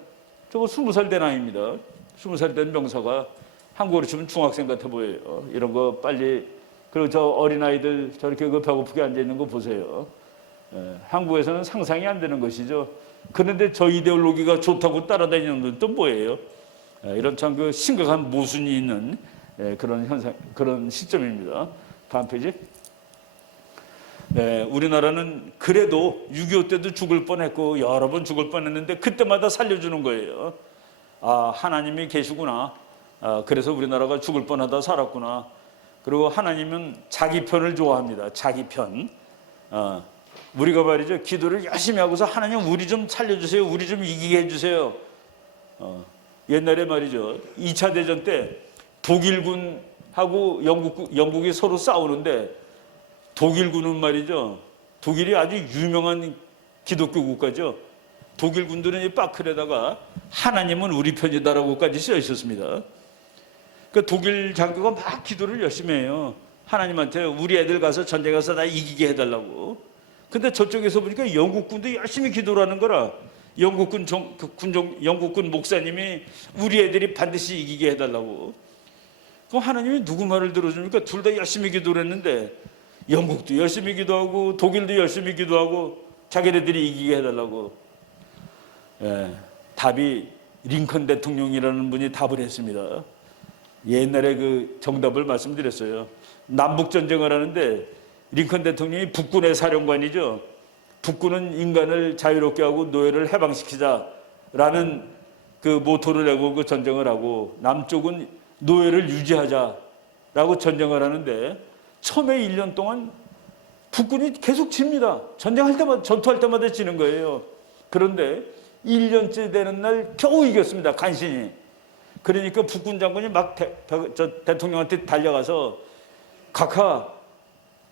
저거 20살 된 아이입니다. 20살 된 병사가 한국으로 치면 중학생 같아 보여요. 이런 거 빨리. 그리고 저 어린아이들 저렇게 그 배고프게 앉아있는 거 보세요. 한국에서는 상상이 안 되는 것이죠. 그런데 저 이데올로기가 좋다고 따라다니는 건 또 뭐예요? 이런 참 그 심각한 모순이 있는 그런 현상, 그런 시점입니다. 다음 페이지. 네, 우리나라는 그래도 6.25 때도 죽을 뻔했고 여러 번 죽을 뻔했는데 그때마다 살려주는 거예요. 아, 하나님이 계시구나. 아, 그래서 우리나라가 죽을 뻔하다 살았구나. 그리고 하나님은 자기 편을 좋아합니다. 자기 편. 우리가 말이죠, 기도를 열심히 하고서 하나님 우리 좀 살려주세요. 우리 좀 이기게 해주세요. 옛날에 말이죠, 2차 대전 때 독일군하고 영국이 서로 싸우는데 독일군은 말이죠, 독일이 아주 유명한 기독교 국가죠. 독일군들은 이 빠클에다가 하나님은 우리 편이다라고까지 써 있었습니다. 그 독일 장교가 막 기도를 열심히 해요. 하나님한테 우리 애들 가서 전쟁 가서 다 이기게 해달라고. 근데 저쪽에서 보니까 영국군도 열심히 기도를 하는 거라. 영국군 목사님이 우리 애들이 반드시 이기게 해달라고. 그럼 하나님이 누구 말을 들어줍니까? 둘 다 열심히 기도를 했는데 영국도 열심히 기도하고 독일도 열심히 기도하고 자기네들이 이기게 해달라고. 답이 링컨 대통령이라는 분이 답을 했습니다. 옛날에 그 정답을 말씀드렸어요. 남북전쟁을 하는데 링컨 대통령이 북군의 사령관이죠. 북군은 인간을 자유롭게 하고 노예를 해방시키자라는 그 모토를 내고 그 전쟁을 하고, 남쪽은 노예를 유지하자라고 전쟁을 하는데 처음에 1년 동안 북군이 계속 집니다. 전쟁할 때마다, 전투할 때마다 지는 거예요. 그런데 1년째 되는 날 겨우 이겼습니다. 간신히. 그러니까 북군 장군이 막 대통령한테 달려가서 각하,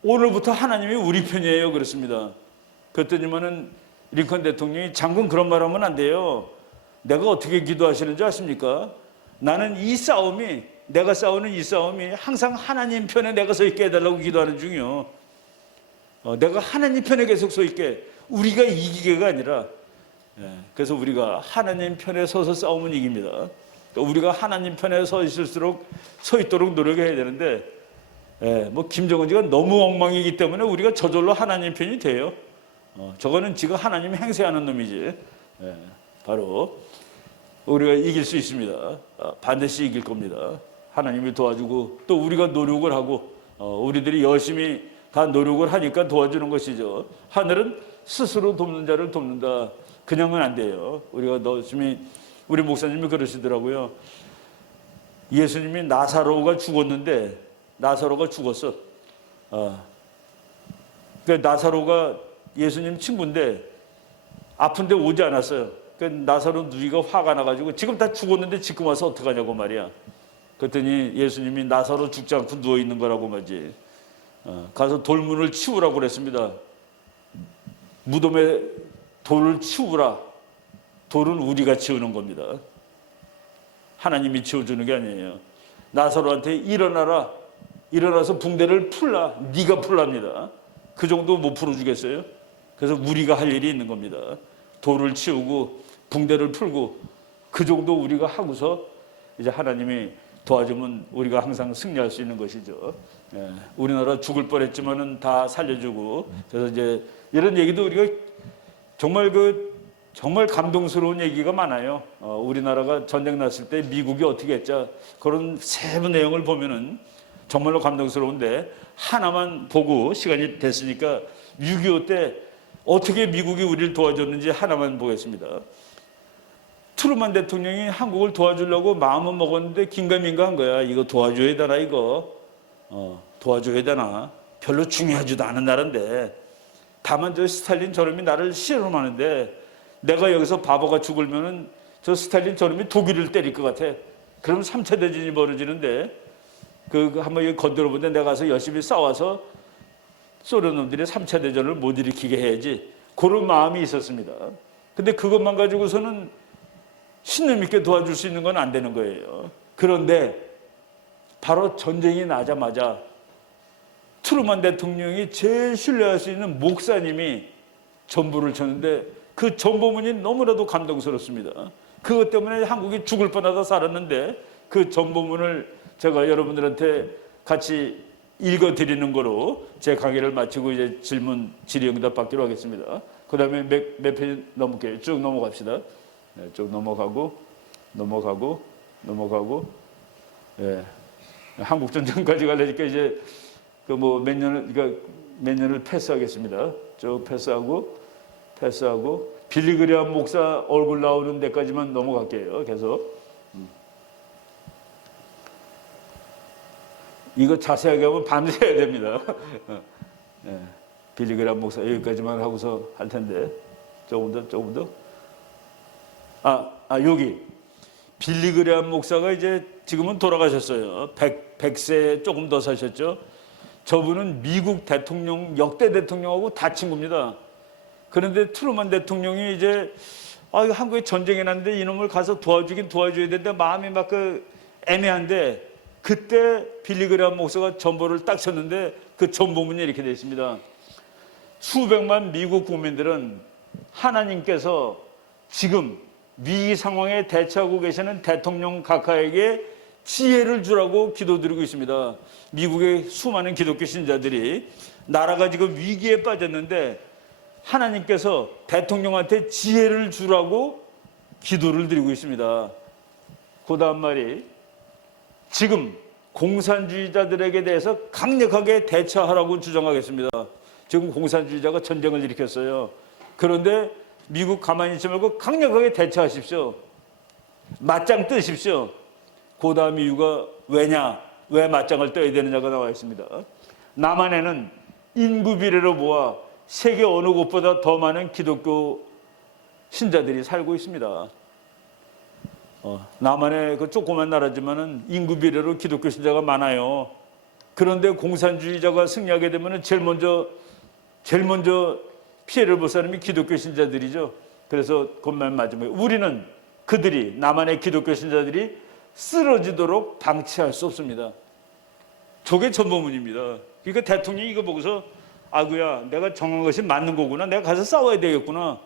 오늘부터 하나님이 우리 편이에요. 그랬습니다. 그랬더니만은 링컨 대통령이, 장군 그런 말 하면 안 돼요. 내가 어떻게 기도하시는지 아십니까? 나는 이 싸움이, 내가 싸우는 이 싸움이 항상 하나님 편에 내가 서 있게 해달라고 기도하는 중이요. 내가 하나님 편에 계속 서 있게, 우리가 이기게가 아니라. 그래서 우리가 하나님 편에 서서 싸우면 이깁니다. 우리가 하나님 편에 서 있도록 노력해야 되는데, 뭐 김정은지가 너무 엉망이기 때문에 우리가 저절로 하나님 편이 돼요. 저거는 지금 하나님 행세하는 놈이지. 바로 우리가 이길 수 있습니다. 반드시 이길 겁니다. 하나님이 도와주고 또 우리가 노력을 하고, 우리들이 열심히 다 노력을 하니까 도와주는 것이죠. 하늘은 스스로 돕는 자를 돕는다. 그냥은 안 돼요. 우리가 열심히, 우리 목사님이 그러시더라고요. 예수님이 나사로가 죽었는데, 나사로가 죽었어. 그러니까 나사로가 예수님 친구인데 아픈데 오지 않았어요. 그러니까 나사로 누이가 화가 나가지고 지금 다 죽었는데 지금 와서 어떡하냐고 말이야. 그랬더니 예수님이 나사로 죽지 않고 누워 있는 거라고 말이지. 가서 돌문을 치우라고 그랬습니다. 무덤에 돌을 치우라. 돌은 우리가 치우는 겁니다. 하나님이 치워주는 게 아니에요. 나사로한테 일어나라. 일어나서 붕대를 풀라. 네가 풀랍니다. 그 정도 못 풀어주겠어요? 그래서 우리가 할 일이 있는 겁니다. 돌을 치우고 붕대를 풀고 그 정도 우리가 하고서 이제 하나님이 도와주면 우리가 항상 승리할 수 있는 것이죠. 우리나라 죽을 뻔했지만은 다 살려주고, 그래서 이제 이런 얘기도 우리가 정말 감동스러운 얘기가 많아요. 우리나라가 전쟁 났을 때 미국이 어떻게 했자, 그런 세부 내용을 보면은 정말로 감동스러운데, 하나만 보고 시간이 됐으니까 6.25 때 어떻게 미국이 우리를 도와줬는지 하나만 보겠습니다. 트루만 대통령이 한국을 도와주려고 마음은 먹었는데 긴가민가한 거야. 이거 도와줘야 되나 이거. 도와줘야 되나. 별로 중요하지도 않은 나라인데. 다만 저 스탈린 저놈이 나를 실험하는데, 내가 여기서 바보가 죽으면은 저 스탈린 저놈이 독일을 때릴 것 같아. 그럼 3차 대전이 벌어지는데, 한번 여기 건드려보는데 내가 가서 열심히 싸워서 소련 놈들이 3차 대전을 못 일으키게 해야지. 그런 마음이 있었습니다. 근데 그것만 가지고서는 신념 있게 도와줄 수 있는 건 안 되는 거예요. 그런데 바로 전쟁이 나자마자 트루만 대통령이 제일 신뢰할 수 있는 목사님이 전부를 쳤는데, 그 전보문이 너무나도 감동스럽습니다. 그것 때문에 한국이 죽을 뻔하다 살았는데 그 전보문을 제가 여러분들한테 같이 읽어드리는 거로 제 강의를 마치고 이제 질문 질의응답 받기로 하겠습니다. 그 다음에 몇 페이지 넘을게요. 쭉 넘어갑시다. 네, 쭉 넘어가고 예. 한국 전쟁까지 가려니까 이제 그 뭐 몇 년을 패스하겠습니다. 쭉 패스하고 빌리그레암 목사 얼굴 나오는 데까지만 넘어갈게요. 계속. 이거 자세하게 하면 밤새 해야 됩니다. 예. 빌리그레암 목사 여기까지만 하고서 할 텐데 조금 더. 여기 빌리그레암 목사가 이제 지금은 돌아가셨어요. 100세 조금 더 사셨죠. 저분은 미국 대통령 역대 대통령하고 다 친구입니다. 그런데 트루먼 대통령이 이제 한국에 전쟁이 났는데 이놈을 가서 도와주긴 도와줘야 되는데 마음이 막 애매한데 그때 빌리그레암 목사가 전보를 딱 쳤는데 그 전보문이 이렇게 되어 있습니다. 수백만 미국 국민들은 하나님께서 지금 위기 상황에 대처하고 계시는 대통령 각하에게 지혜를 주라고 기도드리고 있습니다. 미국의 수많은 기독교 신자들이 나라가 지금 위기에 빠졌는데 하나님께서 대통령한테 지혜를 주라고 기도를 드리고 있습니다. 그 다음 말이 지금 공산주의자들에게 대해서 강력하게 대처하라고 주장하겠습니다. 지금 공산주의자가 전쟁을 일으켰어요. 그런데 미국 가만히 있지 말고 강력하게 대처하십시오. 맞짱 뜨십시오. 그 다음 이유가 왜냐? 왜 맞짱을 떠야 되느냐가 나와 있습니다. 남한에는 인구 비례로 보아 세계 어느 곳보다 더 많은 기독교 신자들이 살고 있습니다. 남한의 그 조그만 나라지만은 인구 비례로 기독교 신자가 많아요. 그런데 공산주의자가 승리하게 되면은 제일 먼저 피해를 볼 사람이 기독교 신자들이죠. 그래서 그만 마지막에 우리는 그들이 남한의 기독교 신자들이 쓰러지도록 방치할 수 없습니다. 저게 전보문입니다. 그러니까 대통령이 이거 보고서 아구야 내가 정한 것이 맞는 거구나. 내가 가서 싸워야 되겠구나.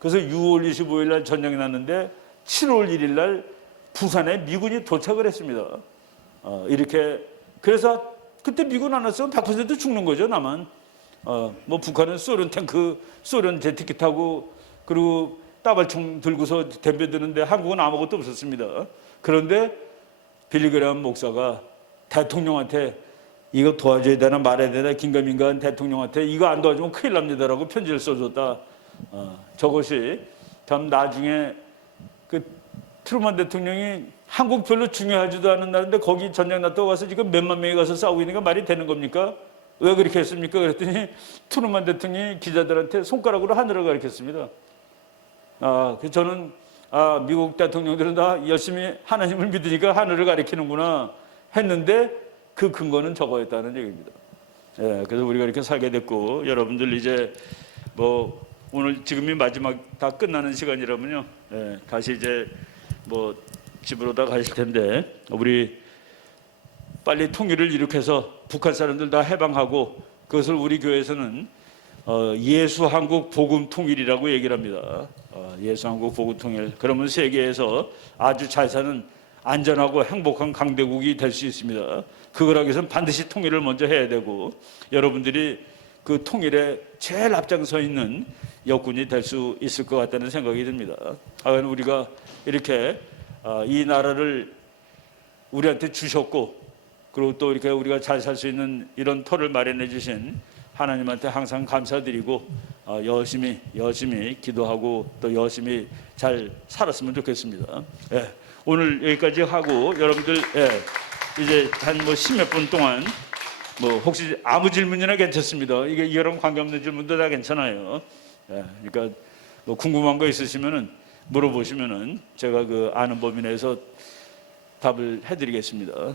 그래서 6월 25일 날 전쟁이 났는데 7월 1일 날 부산에 미군이 도착을 했습니다. 이렇게 그래서 그때 미군 안 왔으면 100% 죽는 거죠. 남한. 뭐 북한은 소련 탱크, 소련 제트기 타고 그리고 따발총 들고서 덤벼드는데 한국은 아무것도 없었습니다. 그런데 빌리그레암 목사가 대통령한테 이거 도와줘야 되나 말해야 되나 긴가민가한 대통령한테 이거 안 도와주면 큰일 납니다라고 편지를 써줬다. 저것이 다음 나중에 그 트루먼 대통령이 한국 별로 중요하지도 않은 나라인데 거기 전쟁 났다고 가서 지금 몇만 명이 가서 싸우고 있는 게 말이 되는 겁니까? 왜 그렇게 했습니까? 그랬더니 트루먼 대통령이 기자들한테 손가락으로 하늘을 가리켰습니다. 그래서 저는 미국 대통령들은 다 열심히 하나님을 믿으니까 하늘을 가리키는구나 했는데 그 근거는 저거였다는 얘기입니다. 예, 그래서 우리가 이렇게 살게 됐고 여러분들 이제 뭐 오늘 지금이 마지막 다 끝나는 시간이라면요. 예, 다시 이제 뭐 집으로 다 가실 텐데 우리 빨리 통일을 일으켜서 북한 사람들 다 해방하고 그것을 우리 교회에서는 예수한국 복음통일이라고 얘기를 합니다. 예수한국 복음통일. 그러면 세계에서 아주 잘 사는 안전하고 행복한 강대국이 될 수 있습니다. 그걸 하기 위해서는 반드시 통일을 먼저 해야 되고 여러분들이 그 통일에 제일 앞장서 있는 역군이 될 수 있을 것 같다는 생각이 듭니다. 우리가 이렇게 이 나라를 우리한테 주셨고 그리고 또 이렇게 우리가 잘 살 수 있는 이런 터를 마련해 주신 하나님한테 항상 감사드리고 열심히 기도하고 또 열심히 잘 살았으면 좋겠습니다. 예, 오늘 여기까지 하고 여러분들 이제 한 뭐 10몇 분 동안 뭐 혹시 아무 질문이나 괜찮습니다. 이거랑 관계없는 질문도 다 괜찮아요. 예, 그러니까 뭐 궁금한 거 있으시면은 물어보시면은 제가 그 아는 범위 내에서 답을 해드리겠습니다.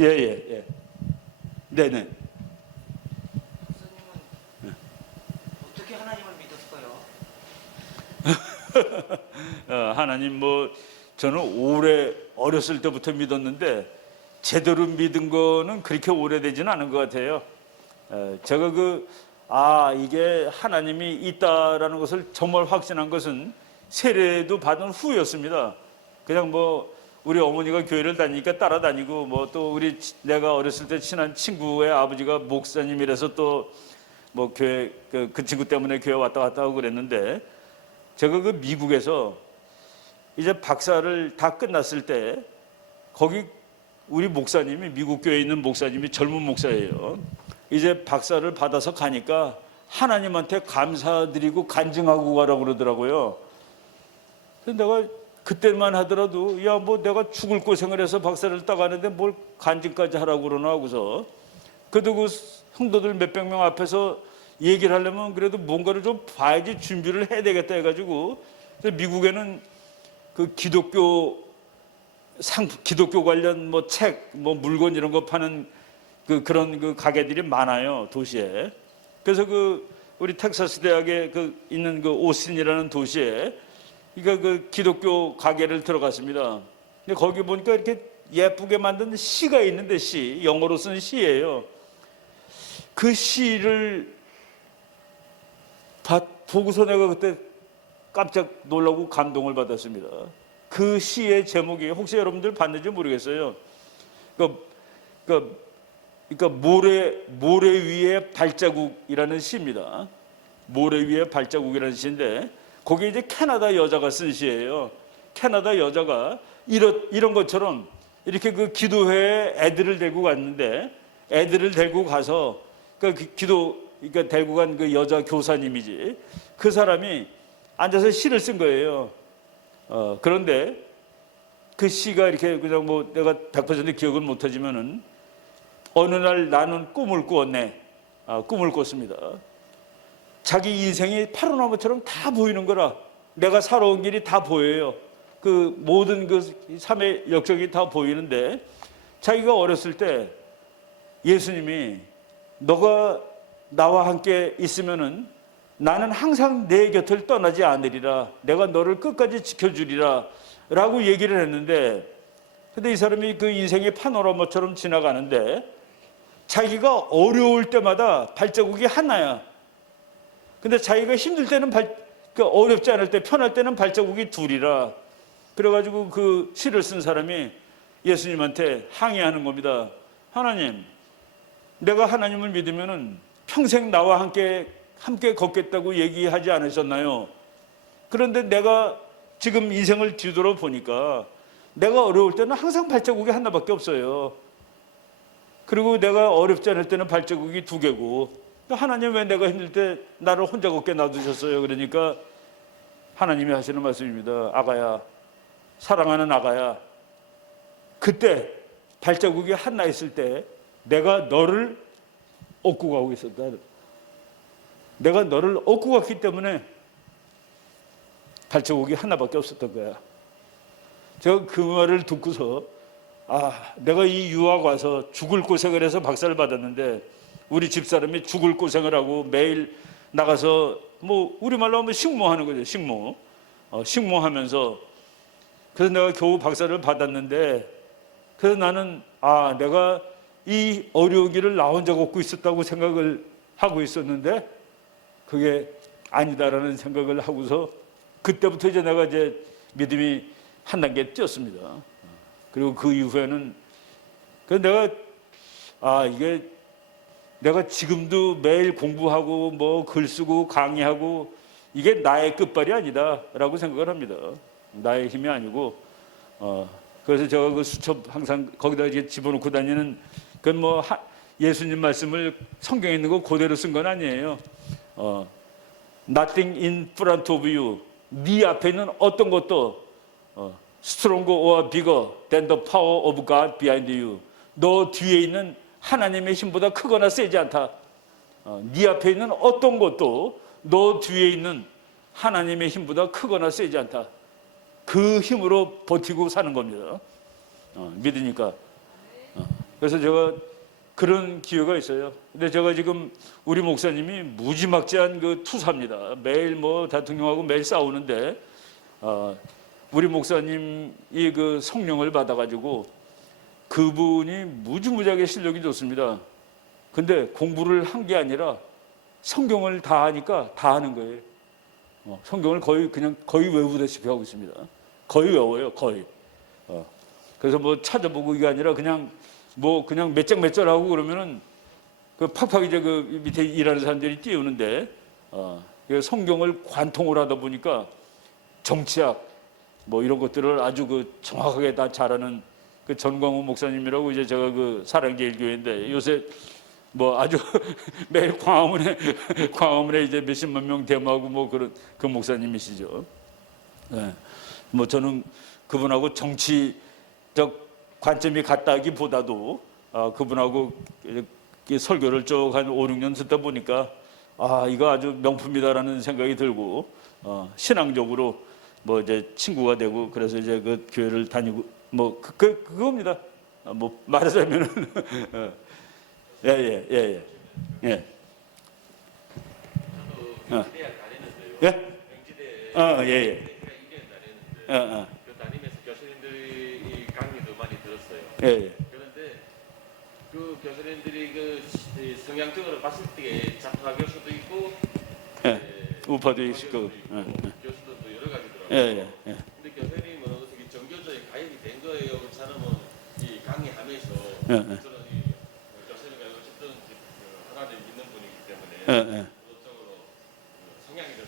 예. 네네. 목사님은 어떻게 하나님을 믿었을까요? 하나님 저는 오래 어렸을 때부터 믿었는데 제대로 믿은 거는 그렇게 오래되지는 않은 것 같아요. 제가 이게 하나님이 있다라는 것을 정말 확신한 것은 세례도 받은 후였습니다. 그냥 뭐 우리 어머니가 교회를 다니니까 따라다니고 뭐 또 내가 어렸을 때 친한 친구의 아버지가 목사님이라서 또 뭐 교회 그 친구 때문에 교회 왔다 갔다 하고 그랬는데, 제가 미국에서 이제 박사를 다 끝났을 때 거기 우리 목사님이, 미국 교회에 있는 목사님이 젊은 목사예요. 이제 박사를 받아서 가니까 하나님한테 감사드리고 간증하고 가라고 그러더라고요. 그래서 내가 그때만 하더라도 야 뭐 내가 죽을 고생을 해서 박사를 따가는데 뭘 간증까지 하라고 그러나 하고서, 그래도 그 성도들 몇백 명 앞에서 얘기를 하려면 그래도 뭔가를 좀 봐야지 준비를 해야 되겠다 해가지고, 미국에는 그 기독교 관련 뭐 책, 뭐 물건 이런 거 파는 그런 가게들이 많아요, 도시에. 그래서 우리 텍사스 대학에 있는 오스틴이라는 도시에 그 기독교 가게를 들어갔습니다. 근데 거기 보니까 이렇게 예쁘게 만든 시가 있는데, 영어로 쓴 시예요. 그 시를 보고서 내가 그때 깜짝 놀라고 감동을 받았습니다. 그 시의 제목이 혹시 여러분들 봤는지 모르겠어요. 그러니까 모래 위에 발자국이라는 시입니다. 모래 위에 발자국이라는 시인데, 거기에 이제 캐나다 여자가 쓴 시예요. 캐나다 여자가 이런 것처럼 이렇게 기도회에 애들을 데리고 갔는데, 애들을 데리고 가서 그러니까 데리고 간 그 여자 교사님이지, 그 사람이 앉아서 시를 쓴 거예요. 그런데 그 시가 이렇게 그냥 뭐 내가 100% 기억을 못하지만은, 어느 날 나는 꿈을 꾸었네. 꿈을 꿨습니다. 자기 인생이 파노라마처럼 다 보이는 거라. 내가 살아온 길이 다 보여요. 모든 삶의 역적이 다 보이는데, 자기가 어렸을 때 예수님이 너가 나와 함께 있으면은 나는 항상 내 곁을 떠나지 않으리라. 내가 너를 끝까지 지켜주리라. 라고 얘기를 했는데, 근데 이 사람이 그 인생의 파노라마처럼 지나가는데, 자기가 어려울 때마다 발자국이 하나야. 근데 자기가 힘들 때는 어렵지 않을 때, 편할 때는 발자국이 둘이라. 그래가지고 그 시를 쓴 사람이 예수님한테 항의하는 겁니다. 하나님, 내가 하나님을 믿으면은 평생 나와 함께 걷겠다고 얘기하지 않으셨나요? 그런데 내가 지금 인생을 뒤돌아 보니까 내가 어려울 때는 항상 발자국이 하나밖에 없어요. 그리고 내가 어렵지 않을 때는 발자국이 두 개고, 하나님 왜 내가 힘들 때 나를 혼자 걷게 놔두셨어요? 그러니까 하나님이 하시는 말씀입니다. 아가야, 사랑하는 아가야, 그때 발자국이 하나 있을 때 내가 너를 업고 가고 있었다. 내가 너를 업고 갔기 때문에 발자국이 하나밖에 없었던 거야. 제가 그 말을 듣고서 내가 이 유학 와서 죽을 고생을 해서 박사를 받았는데, 우리 집사람이 죽을 고생을 하고 매일 나가서 뭐 우리말로 하면 식모하는 거죠. 식모하면서, 그래서 내가 겨우 박사를 받았는데, 그래서 나는 내가 이 어려운 길을 나 혼자 걷고 있었다고 생각을 하고 있었는데 그게 아니다라는 생각을 하고서, 그때부터 이제 내가 믿음이 한 단계 뛰었습니다. 그리고 그 이후에는 이게 내가 지금도 매일 공부하고 뭐 글 쓰고 강의하고 이게 나의 끝발이 아니다라고 생각을 합니다. 나의 힘이 아니고, 그래서 제가 수첩 항상 거기다 이제 집어넣고 다니는 예수님 말씀을 성경에 있는 거 그대로 쓴 건 아니에요. Nothing in front of you. 네 앞에 있는 어떤 것도 stronger or bigger than the power of God behind you. 너 뒤에 있는 하나님의 힘보다 크거나 세지 않다. 네 앞에 있는 어떤 것도 너 뒤에 있는 하나님의 힘보다 크거나 세지 않다. 그 힘으로 버티고 사는 겁니다. 믿으니까. 그래서 제가 그런 기회가 있어요. 근데 제가 지금 우리 목사님이 무지막지한 투사입니다. 매일 뭐 대통령하고 매일 싸우는데, 우리 목사님이 성령을 받아가지고 그분이 무지무지하게 실력이 좋습니다. 근데 공부를 한 게 아니라 성경을 다 하니까 다 하는 거예요. 성경을 거의 외우다시피 하고 있습니다. 거의 외워요, 거의. 그래서 뭐 찾아보고 이게 아니라 그냥 몇 장 몇 절 하고 그러면은 그 팍팍 이제 그 밑에 일하는 사람들이 띄우는데, 성경을 관통을 하다 보니까 정치학 뭐 이런 것들을 아주 그 정확하게 다 잘하는 그 전광훈 목사님이라고, 이제 제가 그 사랑제일교회인데 요새 뭐 아주 매일 광화문에 이제 몇십만 명 데모하고 뭐 그런 그 목사님이시죠. 네. 뭐 저는 그분하고 정치적 관점이 같다기보다도 그분하고 설교를 쭉 한 5, 6년 듣다 보니까 이거 아주 명품이다라는 생각이 들고, 신앙적으로 뭐 이제 친구가 되고, 그래서 이제 그 교회를 다니고 뭐 그겁니다. 뭐 말하자면은 예. 저도 명지대학 다녔는데요. 예? 명지대 예. 1년 다녔는데 그 다니면서 교수님들이 강의도 많이 들었어요. 예. 그런데 그 교수님들이 그 성향적으로 봤을 때 좌파 교수도 있고, 우파도 있고, 교수들도 여러 가지더라고요. 예. 근데 교수님은 어떻게 정교조에 가입이 된 거예요? 저는 이 강의하면서 저는 이 교수님과 어쨌든 하나님 믿는 분이기 때문에 그쪽으로 성향이 좀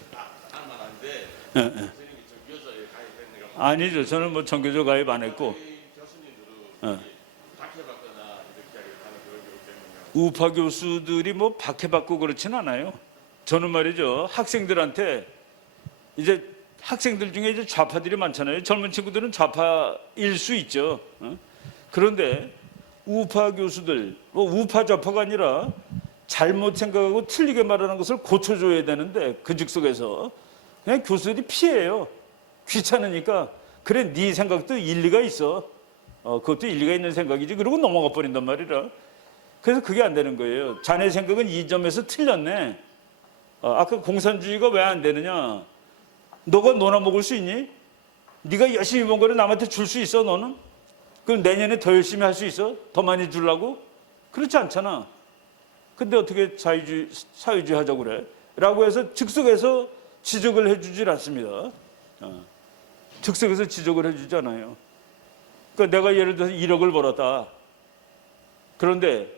알만한데 교수님이 정교조에 가입했는가? 아니죠. 저는 뭐 정교조 가입 안 했고, 교수님들은 박해받거나 이렇게 하는 그런 경우 때문에 우파 교수들이 뭐 박해받고 그렇진 않아요. 저는 말이죠, 학생들한테, 이제 학생들 중에 이제 좌파들이 많잖아요. 젊은 친구들은 좌파일 수 있죠. 그런데 우파 교수들, 우파 좌파가 아니라 잘못 생각하고 틀리게 말하는 것을 고쳐줘야 되는데, 그 즉석에서 그냥 교수들이 피해요. 귀찮으니까. 그래, 네 생각도 일리가 있어. 그것도 일리가 있는 생각이지. 그러고 넘어가 버린단 말이라. 그래서 그게 안 되는 거예요. 자네 생각은 이 점에서 틀렸네. 아까 공산주의가 왜 안 되느냐? 너가 너나 먹을 수 있니? 네가 열심히 번 거를 남한테 줄 수 있어, 너는? 그럼 내년에 더 열심히 할 수 있어? 더 많이 주려고? 그렇지 않잖아. 근데 어떻게 사회주의 하자고 그래? 라고 해서 즉석에서 지적을 해주질 않습니다. 즉석에서 지적을 해주지 않아요. 그러니까 내가 예를 들어서 1억을 벌었다. 그런데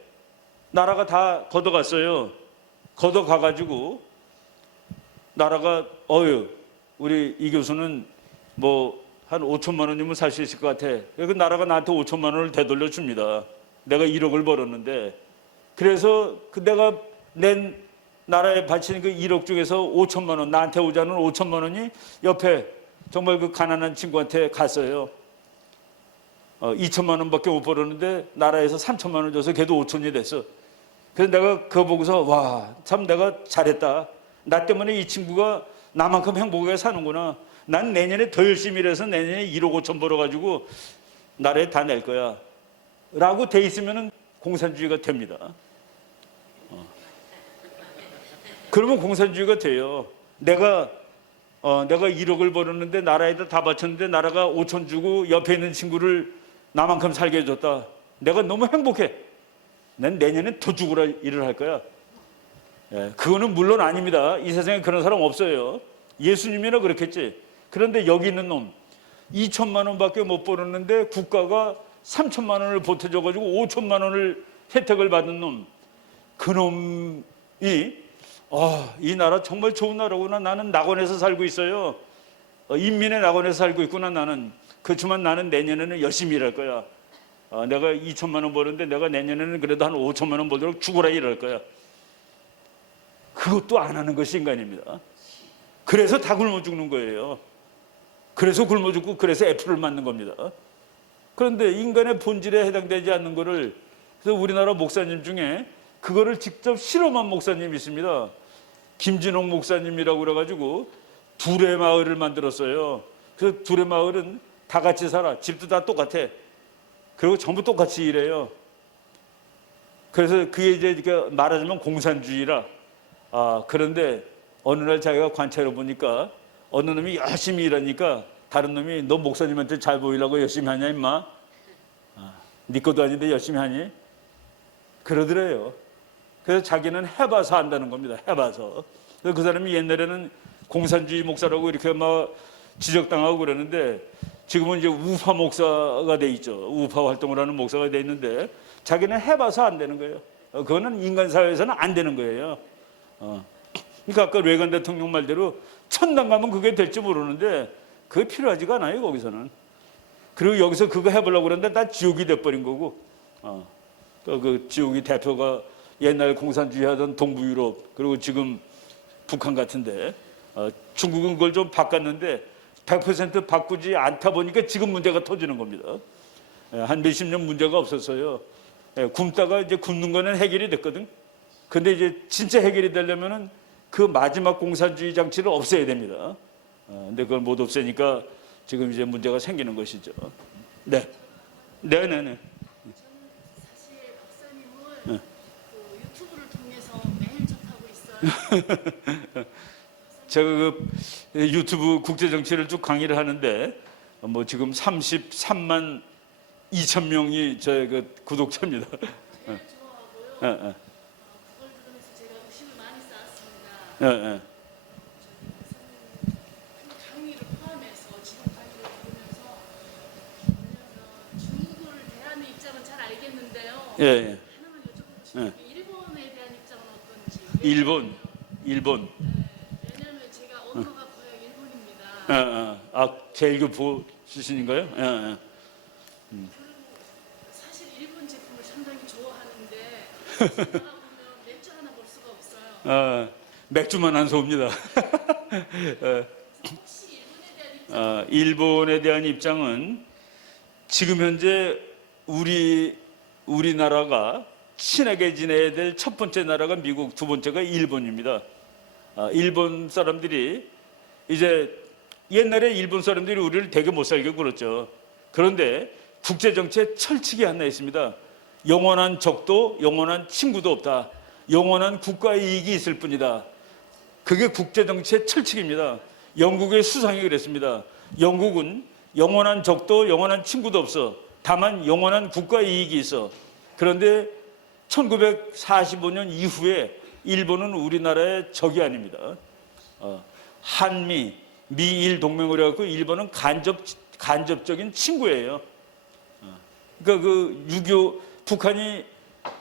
나라가 다 걷어갔어요. 걷어가가지고 나라가 우리 이 교수는 뭐 한 5천만 원이면 살 수 있을 것 같아. 그래서 나라가 나한테 5천만 원을 되돌려 줍니다. 내가 1억을 벌었는데, 그래서 내가 낸 나라에 바치는 그 1억 중에서 5천만 원, 나한테 오자는 5천만 원이 옆에 정말 그 가난한 친구한테 갔어요. 2천만 원밖에 못 벌었는데 나라에서 3천만 원 줘서 걔도 5천이 됐어. 그래서 내가 그거 보고서 와, 참 내가 잘했다. 나 때문에 이 친구가 나만큼 행복하게 사는구나. 난 내년에 더 열심히 일해서 내년에 1억 5천 벌어가지고 나라에 다 낼 거야. 라고 돼 있으면 공산주의가 됩니다. 그러면 공산주의가 돼요. 내가 1억을 벌었는데 나라에다 다 바쳤는데 나라가 5천 주고 옆에 있는 친구를 나만큼 살게 해줬다. 내가 너무 행복해. 난 내년에 더 죽으라 일을 할 거야. 그거는 물론 아닙니다. 이 세상에 그런 사람 없어요. 예수님이나 그렇겠지. 그런데 여기 있는 놈 2천만 원밖에 못 벌었는데 국가가 3천만 원을 보태줘가지고 5천만 원을 혜택을 받은 놈, 그 놈이 이 나라 정말 좋은 나라구나. 나는 낙원에서 살고 있어요. 인민의 낙원에서 살고 있구나 나는. 그렇지만 나는 내년에는 열심히 일할 거야. 내가 2천만 원 버는데 내가 내년에는 그래도 한 5천만 원 벌도록 죽어라 일할 거야. 그것도 안 하는 것이 인간입니다. 그래서 다 굶어 죽는 거예요. 그래서 굶어 죽고 그래서 애플을 맞는 겁니다. 그런데 인간의 본질에 해당되지 않는 거를, 그래서 우리나라 목사님 중에 그거를 직접 실험한 목사님이 있습니다. 김진홍 목사님이라고 그래가지고 둘의 마을을 만들었어요. 그 둘의 마을은 다 같이 살아. 집도 다 똑같아. 그리고 전부 똑같이 일해요. 그래서 그게 이제 말하자면 공산주의라. 그런데 어느 날 자기가 관찰해 보니까 어느 놈이 열심히 일하니까 다른 놈이 너 목사님한테 잘 보이려고 열심히 하냐 임마? 네 것도 아닌데 열심히 하니? 그러더래요. 그래서 자기는 해봐서 안다는 겁니다. 해봐서. 그래서 그 사람이 옛날에는 공산주의 목사라고 이렇게 막 지적당하고 그러는데 지금은 이제 우파 목사가 돼 있죠. 우파 활동을 하는 목사가 돼 있는데 자기는 해봐서 안 되는 거예요. 그거는 인간 사회에서는 안 되는 거예요. 그러니까 아까 레이건 대통령 말대로 천당 가면 그게 될지 모르는데 그게 필요하지가 않아요. 거기서는. 그리고 여기서 그거 해보려고 그러는데 다 지옥이 돼버린 거고. 또 그 지옥이 대표가 옛날 공산주의 하던 동부 유럽 그리고 지금 북한 같은데 중국은 그걸 좀 바꿨는데 100% 바꾸지 않다 보니까 지금 문제가 터지는 겁니다. 한 몇십 년 문제가 없었어요. 굶다가 이제 굶는 거는 해결이 됐거든. 근데 이제 진짜 해결이 되려면은 그 마지막 공산주의 장치를 없애야 됩니다. 근데 그걸 못 없애니까 지금 이제 문제가 생기는 것이죠. 네. 네네네. 사실 박사님을 그 유튜브를 통해서 매일 접하고 있어요. 제가 그 유튜브 국제정치를 쭉 강의를 하는데 뭐 지금 33만 2천 명이 저의 그 구독자입니다. 제일 좋아하고요. 예, 예. 그걸 들으면서 제가 의식을 많이 쌓았습니다. 예, 예. 박사님 강의를 포함해서 지금 강의를 들으면서 왜냐면 중국을 대하는 입장은 잘 알겠는데요. 예, 예. 하나만 여쭤보고 싶은 게 일본에 대한 입장은 어떤지. 일본. 왜냐면 제가 언어가 거의 일본입니다. 예, 예. 아, 제1교포 출신인가요? 예, 예. 그리고 사실 일본 제품을 상당히 좋아하는데 생각해 보면 맥주 하나 볼 수가 없어요. 맥주만 안 섭니다. 혹시 일본에 대한 입장 일본에 대한 입장은 지금 현재 우리나라가 친하게 지내야 될 첫 번째 나라가 미국, 두 번째가 일본입니다. 일본 사람들이 이제 옛날에 일본 사람들이 우리를 되게 못 살게 굴었죠. 그런데 국제정치에 철칙이 하나 있습니다. 영원한 적도 영원한 친구도 없다. 영원한 국가 이익이 있을 뿐이다. 그게 국제정치의 철칙입니다. 영국의 수상이 그랬습니다. 영국은 영원한 적도 영원한 친구도 없어. 다만 영원한 국가 이익이 있어. 그런데 1945년 이후에 일본은 우리나라의 적이 아닙니다. 한미, 미일 동맹을 해갖고 일본은 간접적인 친구예요. 그러니까 그 6.25 북한이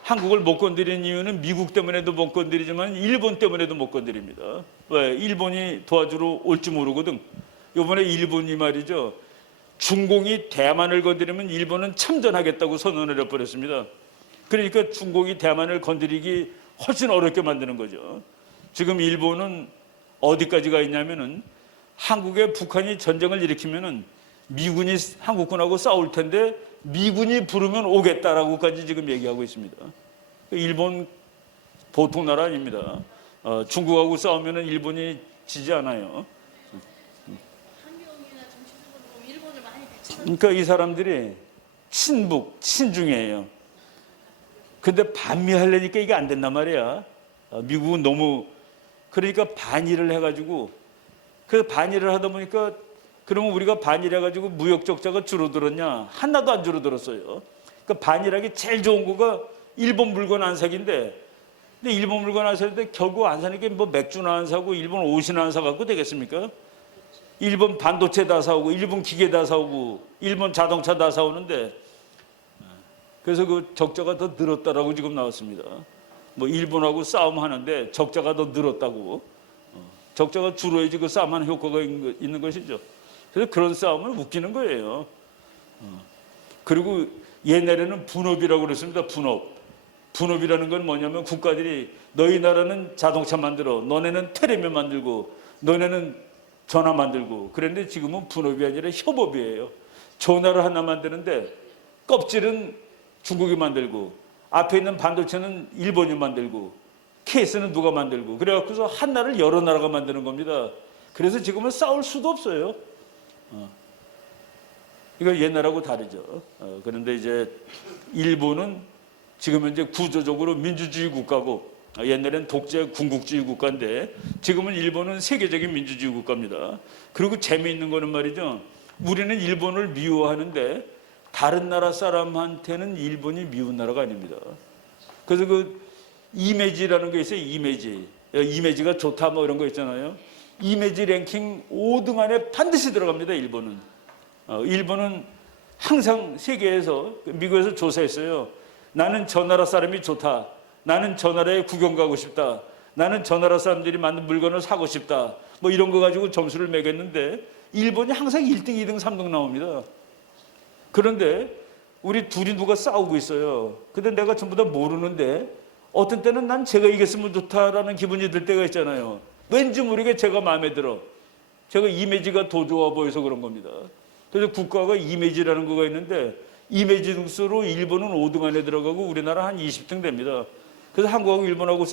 한국을 못 건드린 이유는 미국 때문에도 못 건드리지만 일본 때문에도 못 건드립니다. 왜? 일본이 도와주러 올지 모르거든. 이번에 일본이 말이죠. 중공이 대만을 건드리면 일본은 참전하겠다고 선언을 해버렸습니다. 그러니까 중공이 대만을 건드리기 훨씬 어렵게 만드는 거죠. 지금 일본은 어디까지 가 있냐면은 한국에 북한이 전쟁을 일으키면은 미군이 한국군하고 싸울 텐데 미군이 부르면 오겠다라고까지 지금 얘기하고 있습니다. 일본 보통 나라 아닙니다. 중국하고 싸우면은 일본이 지지 않아요. 환경이나 정치적으로 보면 일본을 많이 배치하는 그러니까 이 사람들이 친북, 친중이에요. 근데 반미하려니까 이게 안 된단 말이야. 미국은 너무 그러니까 반일을 해가지고 그 반일을 하다 보니까 그러면 우리가 반일해가지고 무역 적자가 줄어들었냐? 하나도 안 줄어들었어요. 그러니까 반일하기 제일 좋은 거가 일본 물건 안 사기인데, 근데 일본 물건 안 사는데 결국 안 사는 게 뭐 맥주나 안 사고 일본 옷이나 안 사갖고 되겠습니까? 일본 반도체 다 사오고 일본 기계 다 사오고 일본 자동차 다 사오는데 그래서 그 적자가 더 늘었다라고 지금 나왔습니다. 뭐 일본하고 싸움하는데 적자가 더 늘었다고. 적자가 줄어야지 그 싸움하는 효과가 있는 것이죠. 그래서 그런 싸움은 웃기는 거예요. 그리고 옛날에는 분업이라고 그랬습니다. 분업이라는 건 뭐냐면 국가들이 너희 나라는 자동차 만들어, 너네는 텔레비전 만들고, 너네는 전화 만들고. 그런데 지금은 분업이 아니라 협업이에요. 전화를 하나 만드는데 껍질은 중국이 만들고, 앞에 있는 반도체는 일본이 만들고, 케이스는 누가 만들고. 그래갖고서 한 나라를 여러 나라가 만드는 겁니다. 그래서 지금은 싸울 수도 없어요. 이거 옛날하고 다르죠. 그런데 이제 일본은 지금 현재 구조적으로 민주주의 국가고 옛날엔 독재 군국주의 국가인데 지금은 일본은 세계적인 민주주의 국가입니다. 그리고 재미있는 거는 말이죠. 우리는 일본을 미워하는데 다른 나라 사람한테는 일본이 미운 나라가 아닙니다. 그래서 그 이미지라는 게 있어요. 이미지가 좋다 뭐 이런 거 있잖아요. 이미지 랭킹 5등 안에 반드시 들어갑니다. 일본은. 일본은 항상 세계에서, 미국에서 조사했어요. 나는 저 나라 사람이 좋다. 나는 저 나라에 구경 가고 싶다. 나는 저 나라 사람들이 만든 물건을 사고 싶다. 뭐 이런 거 가지고 점수를 매겼는데 일본이 항상 1등, 2등, 3등 나옵니다. 그런데 우리 둘이 누가 싸우고 있어요. 근데 내가 전부 다 모르는데 어떤 때는 난 제가 이겼으면 좋다라는 기분이 들 때가 있잖아요. 왠지 모르게 제가 마음에 들어. 제가 이미지가 더 좋아 보여서 그런 겁니다. 그래서 국가가 이미지라는 거가 있는데 이미지 등수로 일본은 5등 안에 들어가고 우리나라 한 20등 됩니다. 그래서 한국하고 일본하고